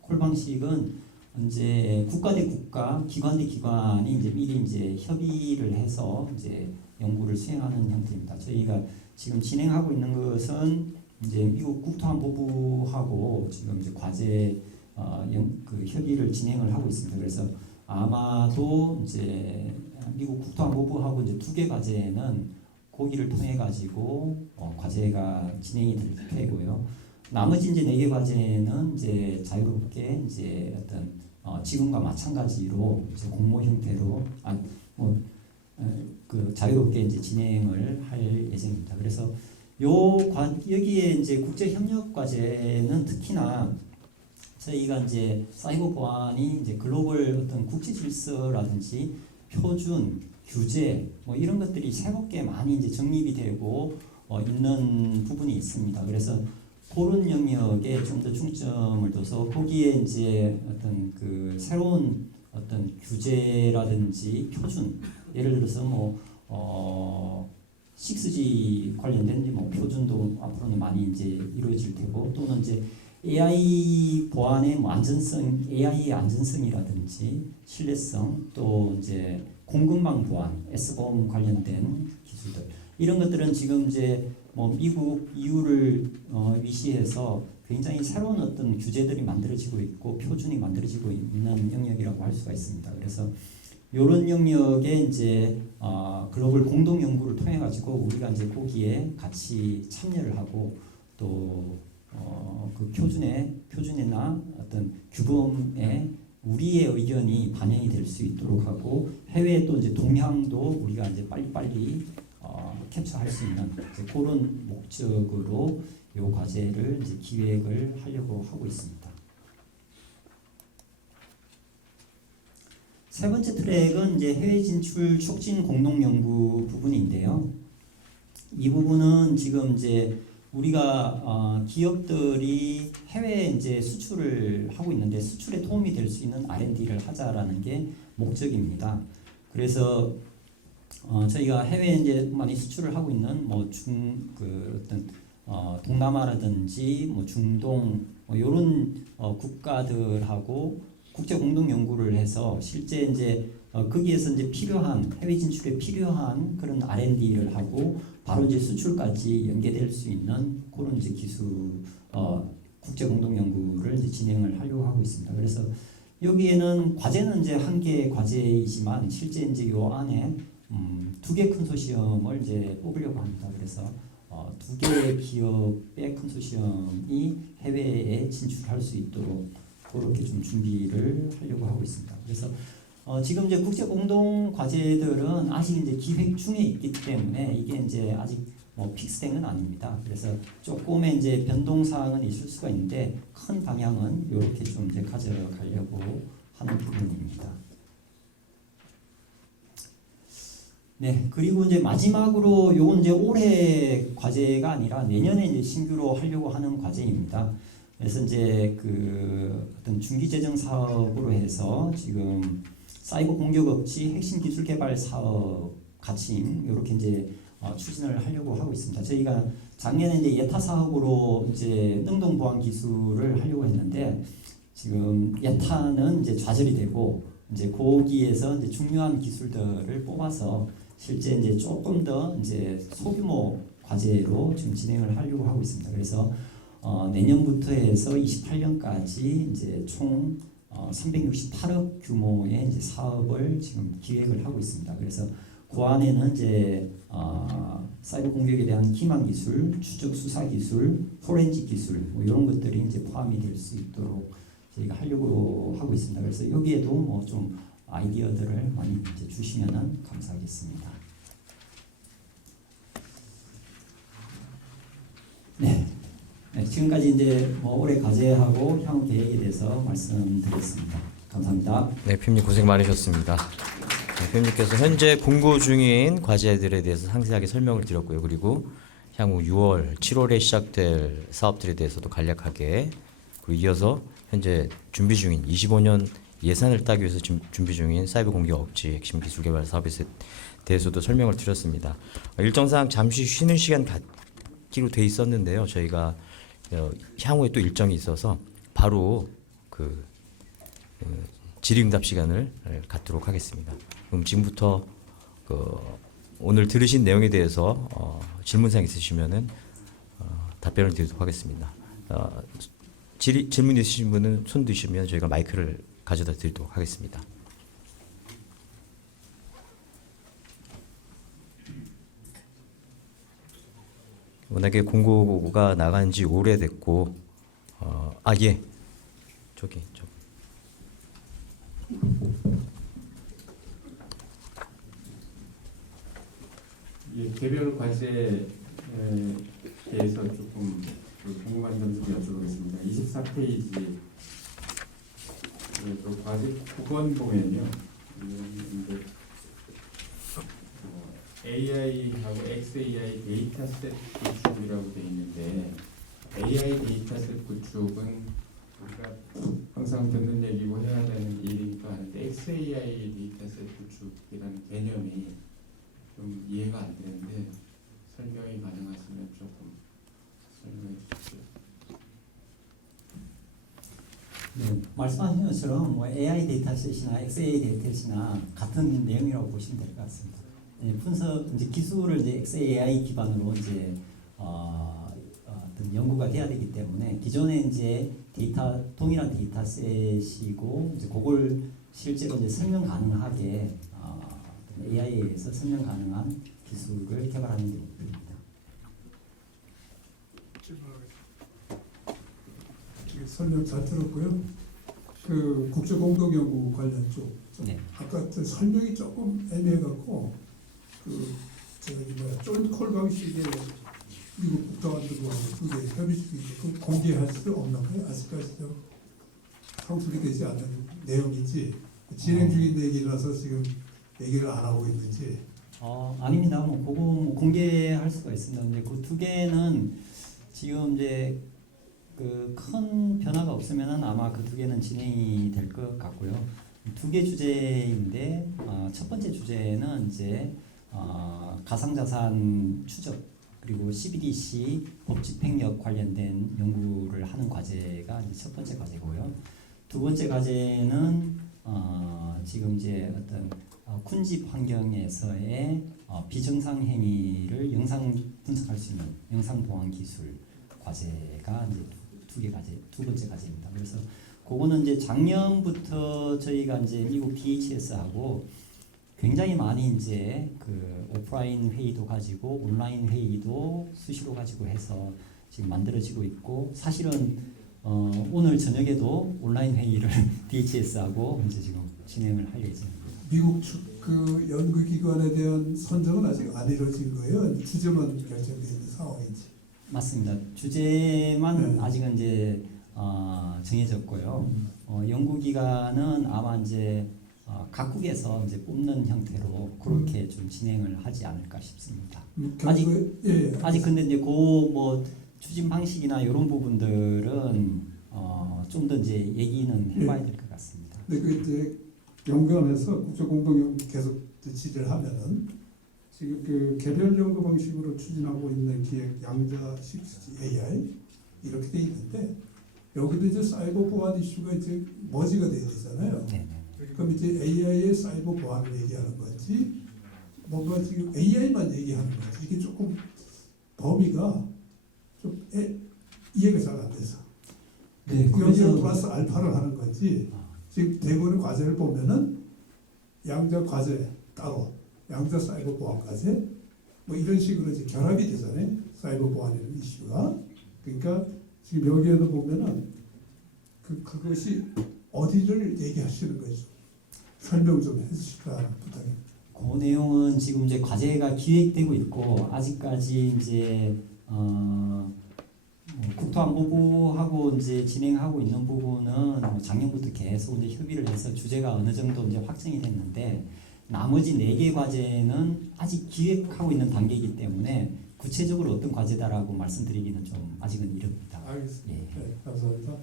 콜 방식은 이제 국가 대 국가, 기관 대 기관이 이제 미리 이제 협의를 해서 이제 연구를 수행하는 형태입니다. 저희가 지금 진행하고 있는 것은 이제 미국 국토안보부하고 지금 이제 과제 그 협의를 진행을 하고 있습니다. 그래서 아마도 이제 미국 국토안보부하고 이제 2개 과제는 고기를 통해 가지고 과제가 진행이 될 테고요. 나머지 이제 4개 과제는 이제 자유롭게 이제 어떤 지금과 마찬가지로 이제 공모 형태로 그 자유롭게 이제 진행을 할 예정입니다. 그래서 여기에 이제 국제 협력 과제는 특히나 저희가 이제 사이버 보안이 이제 글로벌 어떤 국제 질서라든지 표준, 규제 뭐 이런 것들이 새롭게 많이 이제 정립이 되고 있는 부분이 있습니다. 그래서 그런 영역에 좀 더 중점을 둬서 거기에 이제 어떤 그 새로운 어떤 규제라든지 표준, 예를 들어서 뭐 6G 관련된 뭐 표준도 앞으로는 많이 이제 이루어질 테고, 또는 이제 AI 보안의 뭐 안전성, AI의 안전성이라든지 신뢰성, 또 이제 공급망 보안, S보험 관련된 기술들, 이런 것들은 지금 이제 뭐 미국, EU를 위시해서 굉장히 새로운 어떤 규제들이 만들어지고 있고 표준이 만들어지고 있는 영역이라고 할 수가 있습니다. 그래서 이런 영역에 이제 글로벌 공동 연구를 통해 가지고 우리가 이제 거기에 같이 참여를 하고, 또 그 표준이나 어떤 규범에 우리의 의견이 반영이 될 수 있도록 하고, 해외 또 이제 동향도 우리가 이제 빨리빨리 캡처할 수 있는 이제 그런 목적으로 이 과제를 이제 기획을 하려고 하고 있습니다. 세 번째 트랙은 이제 해외 진출 촉진 공동 연구 부분인데요. 이 부분은 지금 이제 우리가 기업들이 해외에 이제 수출을 하고 있는데 수출에 도움이 될 수 있는 R&D를 하자라는 게 목적입니다. 그래서 저희가 해외에 이제 많이 수출을 하고 있는 뭐 어떤 동남아라든지 뭐 중동 뭐 이런 국가들하고 국제 공동 연구를 해서 실제 이제 거기에서 이제 필요한 해외 진출에 필요한 그런 R&D를 하고 바로 이제 수출까지 연계될 수 있는 그런 이제 기술 국제 공동 연구를 이제 진행을 하려고 하고 있습니다. 그래서 여기에는 과제는 이제 한 개의 과제이지만 실제 이제 요 안에 두 개 컨소시엄을 이제 뽑으려고 합니다. 그래서 두 개의 기업의 컨소시엄이 해외에 진출할 수 있도록 그렇게 좀 준비를 하려고 하고 있습니다. 그래서 지금 이제 국제 공동 과제들은 아직 이제 기획 중에 있기 때문에 이게 이제 아직 뭐 픽스된 건 아닙니다. 그래서 조금의 이제 변동 사항은 있을 수가 있는데 큰 방향은 이렇게 좀 이제 가져가려고 하는 부분입니다. 네, 그리고 이제 마지막으로 요건 이제 올해 과제가 아니라 내년에 이제 신규로 하려고 하는 과제입니다. 그래서 이제 그 어떤 중기 재정 사업으로 해서 지금 사이버 공격 억지 핵심 기술 개발 사업 같이 이렇게 이제 추진을 하려고 하고 있습니다. 저희가 작년에 이제 예타 사업으로 이제 능동 보안 기술을 하려고 했는데 지금 예타는 이제 좌절이 되고 이제 거기에서 이제 중요한 기술들을 뽑아서 실제 이제 조금 더 이제 소규모 과제로 지금 진행을 하려고 하고 있습니다. 그래서 내년부터 해서 28년까지 이제 총 368억 규모의 이제 사업을 지금 기획을 하고 있습니다. 그래서 그 안에는 이제 사이버 공격에 대한 기망 기술, 추적 수사 기술, 포렌식 기술 뭐 이런 것들이 이제 포함이 될 수 있도록 저희가 하려고 하고 있습니다. 그래서 여기에도 뭐 좀 아이디어들을 많이 이제 주시면은 감사하겠습니다. 네. 네, 지금까지 이제 뭐 올해 과제하고 향후 계획에 대해서 말씀드렸습니다. 감사합니다. 네, 피디님 고생 많으셨습니다. 네, 피디님께서 현재 공고 중인 과제들에 대해서 상세하게 설명을 드렸고요. 그리고 향후 6월, 7월에 시작될 사업들에 대해서도 간략하게, 그리고 이어서 현재 준비 중인 25년 예산을 따기 위해서 지금 준비 중인 사이버 공격 억지 핵심 기술 개발 사업에 대해서도 설명을 드렸습니다. 일정상 잠시 쉬는 시간 갖기로 돼 있었는데요. 저희가 향후에 또 일정이 있어서 바로 그 질의응답 시간을 갖도록 하겠습니다. 그럼 지금부터 오늘 들으신 내용에 대해서 질문사항 있으시면은 답변을 드리도록 하겠습니다. 질문 있으신 분은 손 드시면 저희가 마이크를 가져다 드리도록 하겠습니다. 워낙에 공고가 나간 지 오래됐고, 예, 저기. 예, 개별 과제에 대해서 조금 궁금한 점 좀 여쭤보겠습니다. 24페이지 그 과제 9번 보면요. 이제 AI하고 XAI 데이터셋 구축이라고 되어 있는데 AI 데이터셋 구축은 우리가 항상 듣는 얘기고 해야 되는 일이기도 하는데 XAI 데이터셋 구축이라는 개념이 좀 이해가 안 되는데 설명이 가능하시면 조금 설명해 주십시오. 네, 말씀하신 것처럼 뭐 AI 데이터셋이나 XAI 데이터셋이나 같은 내용이라고 보시면 될 것 같습니다. 분석 이제 기술을 이제 XAI 기반으로 이제 어떤 연구가 돼야 되기 때문에 기존에 이제 데이터 동일한 데이터셋이고 이제 그걸 실제로 이제 설명 가능하게 AI에 의해서 설명 가능한 기술을 개발하는 게 목표입니다. 설명 잘 들었고요. 그 국제공동연구 관련 쪽 네. 아까 그 설명이 조금 애매해갖고 그 저기 뭐야 조인트 콜 방식의 미국 국가원들하고 두개 협의식이 그 공개할 수 없는 거예요? 아직까지도 성립이 되지 않는 내용인지 진행 중인 얘기라서 지금 얘기를 안 하고 있는지. 아닙니다. 뭐 그거 뭐 공개할 수가 있습니다. 근데 그 두 개는 지금 이제 그 큰 변화가 없으면은 아마 그 두 개는 진행이 될 것 같고요. 두 개 주제인데 첫 번째 주제는 이제 가상자산 추적 그리고 CBDC 법 집행력 관련된 연구를 하는 과제가 이제 첫 번째 과제고요. 두 번째 과제는 지금 이제 어떤 군집 환경에서의 비정상 행위를 영상 분석할 수 있는 영상 보안 기술 과제가 이제 두 번째 과제입니다. 그래서 그거는 이제 작년부터 저희가 이제 미국 DHS하고 굉장히 많이 이제 그 오프라인 회의도 가지고 온라인 회의도 수시로 가지고 해서 지금 만들어지고 있고 사실은 오늘 저녁에도 온라인 회의를 DHS하고 이제 지금 진행을 할 예정입니다. 미국 그 연구기관에 대한 선정은 아직 안 이루어진 거예요? 주제만 결정되어 있는 상황인지. 맞습니다. 주제만 네. 아직은 이제 정해졌고요. 연구기관은 아마 이제 각국에서 이제 뽑는 형태로 그렇게 좀 진행을 하지 않을까 싶습니다. 아직 예. 아직 근데 이제 그 뭐 추진 방식이나 이런 부분들은 좀 더 이제 얘기는 해봐야 될 것 같습니다. 근데 그 이제 연구원에서 국제공동연구 계속 지지를 하면은 지금 그 개별 연구 방식으로 추진하고 있는 기획 양자 6 AI 이렇게 돼 있는데 여기도 이제 사이버 보안 이슈가 이제 머지가 돼야 되잖아요. 네. 그럼 이제 AI의 사이버 보안을 얘기하는 건지 뭔가 지금 AI만 얘기하는 건지 이게 조금 범위가 좀 이해가 잘 안 돼서 네, 여기에 그래서 플러스 알파를 하는 건지 지금 대부분의 과제를 보면은 양자 과제 따로 양자 사이버 보안 과제 뭐 이런 식으로 이제 결합이 되잖아요. 사이버 보안이라는 이슈가. 그러니까 지금 여기에도 보면은 그것이 어디를 얘기하시는 거죠? 설명 좀 해주실까 부탁입니다. 그 내용은 지금 이제 과제가 기획되고 있고 아직까지 이제 국토안보부하고 이제 진행하고 있는 부분은 뭐 작년부터 계속 이제 협의를 해서 주제가 어느 정도 이제 확정이 됐는데 나머지 4개 과제는 아직 기획하고 있는 단계이기 때문에 구체적으로 어떤 과제다라고 말씀드리기는 좀 아직은 이릅니다. 알겠습니다. 예. 네, 감사합니다.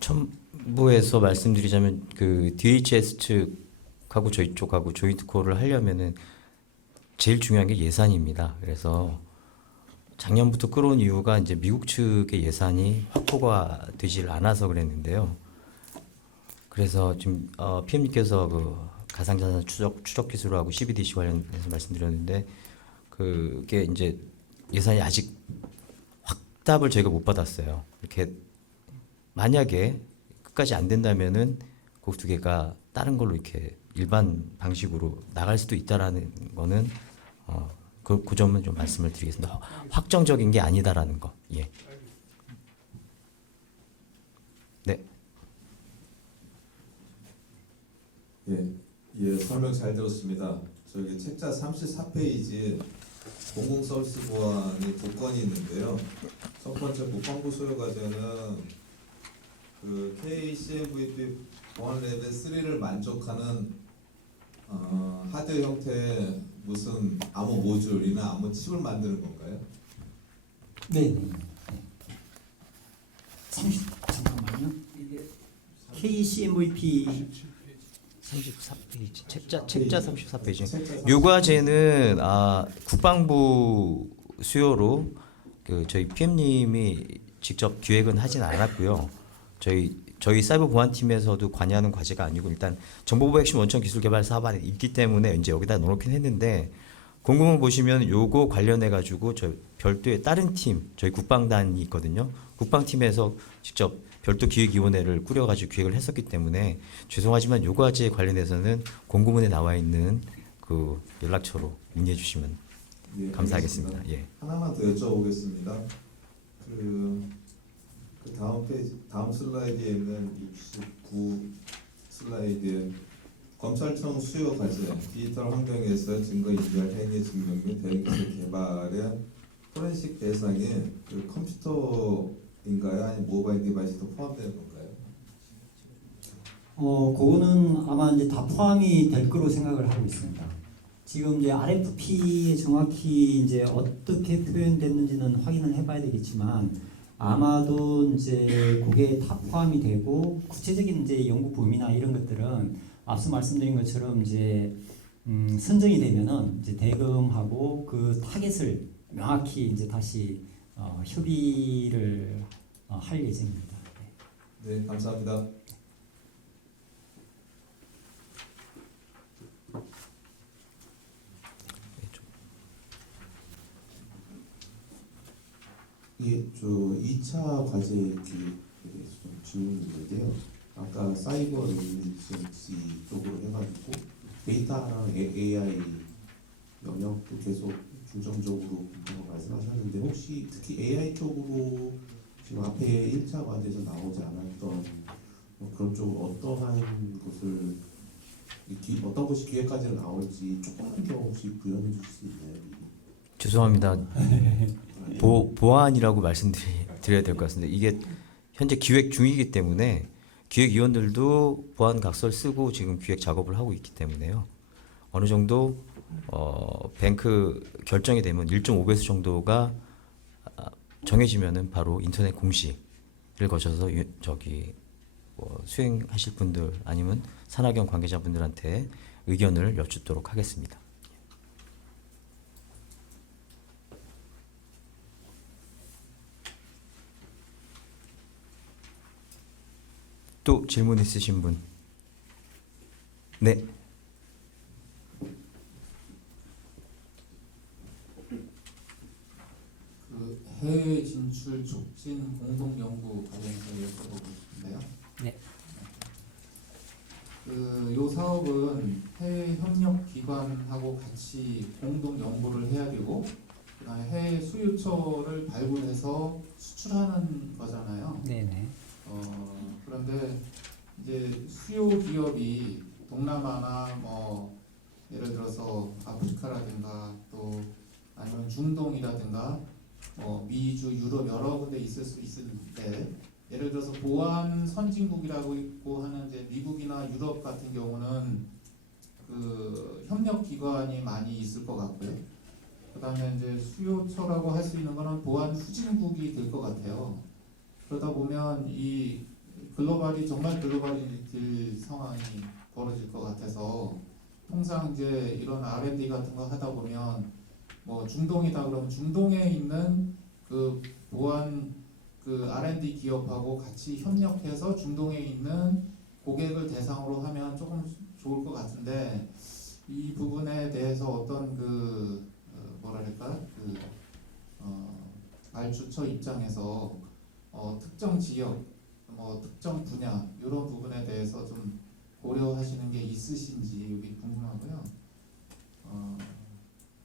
첨부해서 말씀드리자면 그 DHS 측하고 저희 쪽하고 조인트 콜을 하려면은 제일 중요한 게 예산입니다. 그래서 작년부터 끌어온 이유가 이제 미국 측의 예산이 확보가 되질 않아서 그랬는데요. 그래서 지금 PM님께서 그 가상자산 추적 기술하고 CBDC 관련해서 말씀드렸는데 그게 이제 예산이 아직 확답을 저희가 못 받았어요. 이렇게 만약에 끝까지 안 된다면은 그 두 개가 다른 걸로 이렇게 일반 방식으로 나갈 수도 있다라는 거는 그 점은 좀 말씀을 드리겠습니다. 확정적인 게 아니다라는 거. 예. 네. 예, 설명 잘 들었습니다. 저기 책자 34페이지 공공 서비스 보안이 두 건이 있는데요. 첫 번째 국방부 소요 과제는 그 KCMVP 보안 레벨 3를 만족하는 하드웨어 형태의 무슨 암호 모듈이나 암호 칩을 만드는 건가요? 네. 네. 30 잠깐만요. 이게 KCMVP 34페이지 책자 34페이지. 책자 요 과제는 국방부 수요로 저희 PM님이 직접 기획은 하진 않았고요. 저희 사이버 보안팀에서도 관여하는 과제가 아니고 일단 정보보호 핵심 원천 기술 개발 사업안에 있기 때문에 이제 여기다 넣어놓긴 했는데 공고문 보시면 요거 관련해 가지고 저 별도의 다른 팀 저희 국방단이 있거든요. 국방팀에서 직접 별도 기획위원회를 꾸려가지고 기획을 했었기 때문에 죄송하지만 요 과제에 관련해서는 공고문에 나와 있는 그 연락처로 문의해 주시면 예, 감사하겠습니다. 알겠습니다. 예. 하나만 더 여쭤보겠습니다. 그 다음 페이지, 다음 슬라이드에 있는 69 슬라이드에 검찰청 수요 과제, 디지털 환경에서 증거 인멸 행위 증명 및 대응기술 개발의 포렌식 대상이 그 컴퓨터인가요? 아니면 모바일 디바이스도 포함되는 건가요? 그거는 아마 이제 다 포함이 될 거로 생각을 하고 있습니다. 지금 이제 RFP에 정확히 이제 어떻게 표현됐는지는 확인을 해봐야 되겠지만 아마도 이제 그게 다 포함이 되고 구체적인 이제 연구 범위나 이런 것들은 앞서 말씀드린 것처럼 이제 선정이 되면은 이제 대검하고 그 타겟을 명확히 이제 다시 협의를 할 예정입니다. 네, 감사합니다. 예, 저 2차 과제 기획에 대해서 좀 질문이 있는데요. 아까 사이버 레지던시 쪽으로 해가지고 데이터랑 AI 영역도 계속 중점적으로 본다고 말씀하셨는데 혹시 특히 AI 쪽으로 지금 앞에 1차 과제에서 나오지 않았던 뭐 그런 쪽으로 어떠한 것을 어떤 것이 기획까지 나올지 조금만 더 혹시 부연해 주실 수 있나요? 죄송합니다. 보안이라고 말씀드려야 될 것 같습니다. 이게 현재 기획 중이기 때문에 기획위원들도 보안 각서를 쓰고 지금 기획 작업을 하고 있기 때문에요. 어느 정도 뱅크 결정이 되면 1.5배수 정도가 정해지면은 바로 인터넷 공시를 거쳐서 수행하실 분들 아니면 산학연 관계자분들한테 의견을 여쭙도록 하겠습니다. 또 질문 있으신 분? 네. 그 해외 진출 촉진 공동 연구 관련해서 여쭤보고 싶은데요. 네. 요 사업은 해외 협력 기관하고 같이 공동 연구를 해야 되고, 그다음에 해외 수요처를 발굴해서 수출하는 거잖아요. 네네. 그런데 이제 수요 기업이 동남아나 뭐 예를 들어서 아프리카라든가 또 아니면 중동이라든가 뭐 미주, 유럽 여러 군데 있을 수 있는데 예를 들어서 보안 선진국이라고 있고 하는 이제 미국이나 유럽 같은 경우는 그 협력 기관이 많이 있을 것 같고요. 그다음에 이제 수요처라고 할 수 있는 거는 보안 후진국이 될 것 같아요. 그러다 보면 이 정말 글로벌이 될 상황이 벌어질 것 같아서 통상 이제 이런 R&D 같은 거 하다 보면 뭐 중동이다 그러면 중동에 있는 그 보안 그 R&D 기업하고 같이 협력해서 중동에 있는 고객을 대상으로 하면 조금 좋을 것 같은데 이 부분에 대해서 어떤 그 뭐랄까 그 말주처 입장에서 특정 지역, 뭐 특정 분야 이런 부분에 대해서 좀 고려하시는 게 있으신지 여기 궁금하고요.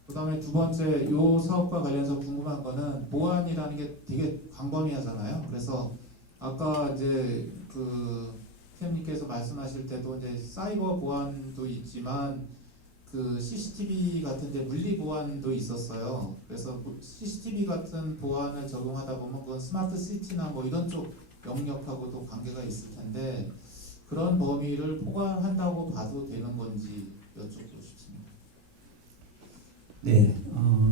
그다음에 두 번째 요 사업과 관련해서 궁금한 거는 보안이라는 게 되게 광범위하잖아요. 그래서 아까 이제 그 팀님께서 말씀하실 때도 이제 사이버 보안도 있지만 그 CCTV 같은 이제 물리 보안도 있었어요. 그래서 CCTV 같은 보안을 적용하다 보면 그건 스마트 시티나 뭐 이런 쪽 영역하고도 관계가 있을 텐데 그런 범위를 포괄한다고 봐도 되는 건지 여쭙고 싶습니다. 네,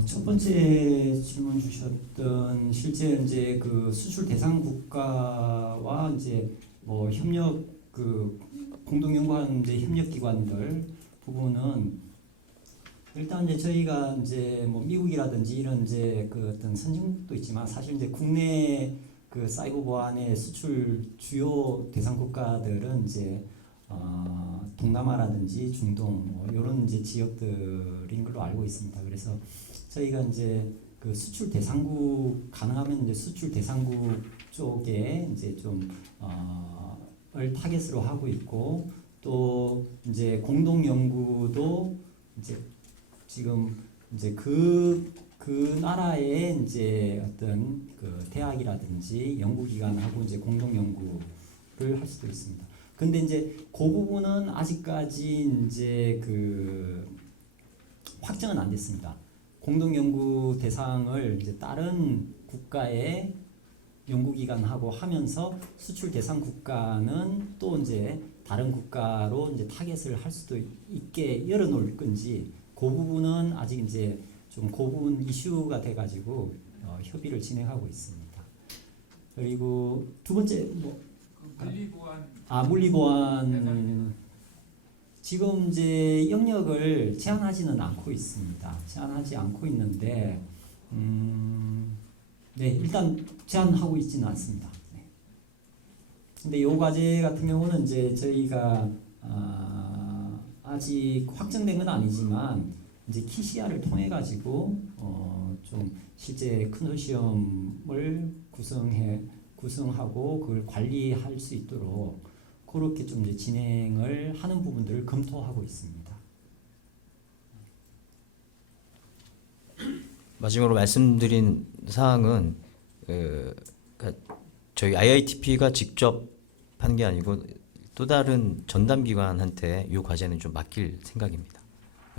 첫 번째 질문 주셨던 실제 이제 그 수출 대상 국가와 이제 뭐 협력 그 공동 연구하는 이제 협력 기관들 부분은 일단 이제 저희가 이제 뭐 미국이라든지 이런 이제 그 어떤 선진국도 있지만 사실 이제 국내 그 사이버 보안의 수출 주요 대상 국가들은 이제 동남아라든지 중동 뭐 이런 이제 지역들인 걸로 알고 있습니다. 그래서 저희가 이제 그 수출 대상국 가능하면 이제 수출 대상국 쪽에 이제 을 타겟으로 하고 있고 또 이제 공동 연구도 이제 지금 이제 그 나라의 이제 어떤 그 대학이라든지 연구기관하고 이제 공동 연구를 할 수도 있습니다. 근데 이제 그 부분은 아직까지 이제 그 확정은 안 됐습니다. 공동 연구 대상을 이제 다른 국가의 연구기관하고 하면서 수출 대상 국가는 또 이제 다른 국가로 이제 타겟을 할 수도 있게 열어놓을 건지 그 부분은 아직 이제 좀 그 부분 이슈가 돼가지고 협의를 진행하고 있습니다. 그리고 두 번째 뭐 물리보안 지금 이제 영역을 제한하지는 않고 있습니다. 제한하지 않고 있는데 네 일단 제한하고 있지는 않습니다. 네. 근데 요 과제 같은 경우는 이제 저희가 아직 확정된 건 아니지만 이제 키시아를 통해 가지고 좀 실제 컨소시엄을 구성하고 그걸 관리할 수 있도록 그렇게 좀 이제 진행을 하는 부분들을 검토하고 있습니다. 마지막으로 말씀드린 사항은 저희 IITP가 직접 한 게 아니고 또 다른 전담기관한테 이 과제는 좀 맡길 생각입니다.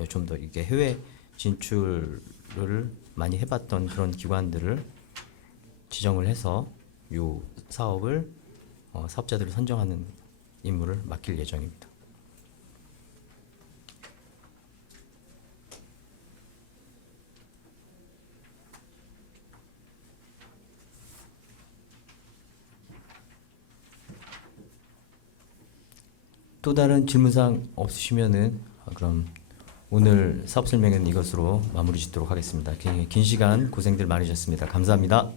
좀 더 이게 해외 진출을 많이 해봤던 그런 기관들을 지정을 해서 이 사업을 사업자들을 선정하는 임무를 맡길 예정입니다. 또 다른 질문사항 없으시면은 그럼 오늘 사업 설명은 이것으로 마무리 짓도록 하겠습니다. 긴 시간 고생들 많으셨습니다. 감사합니다.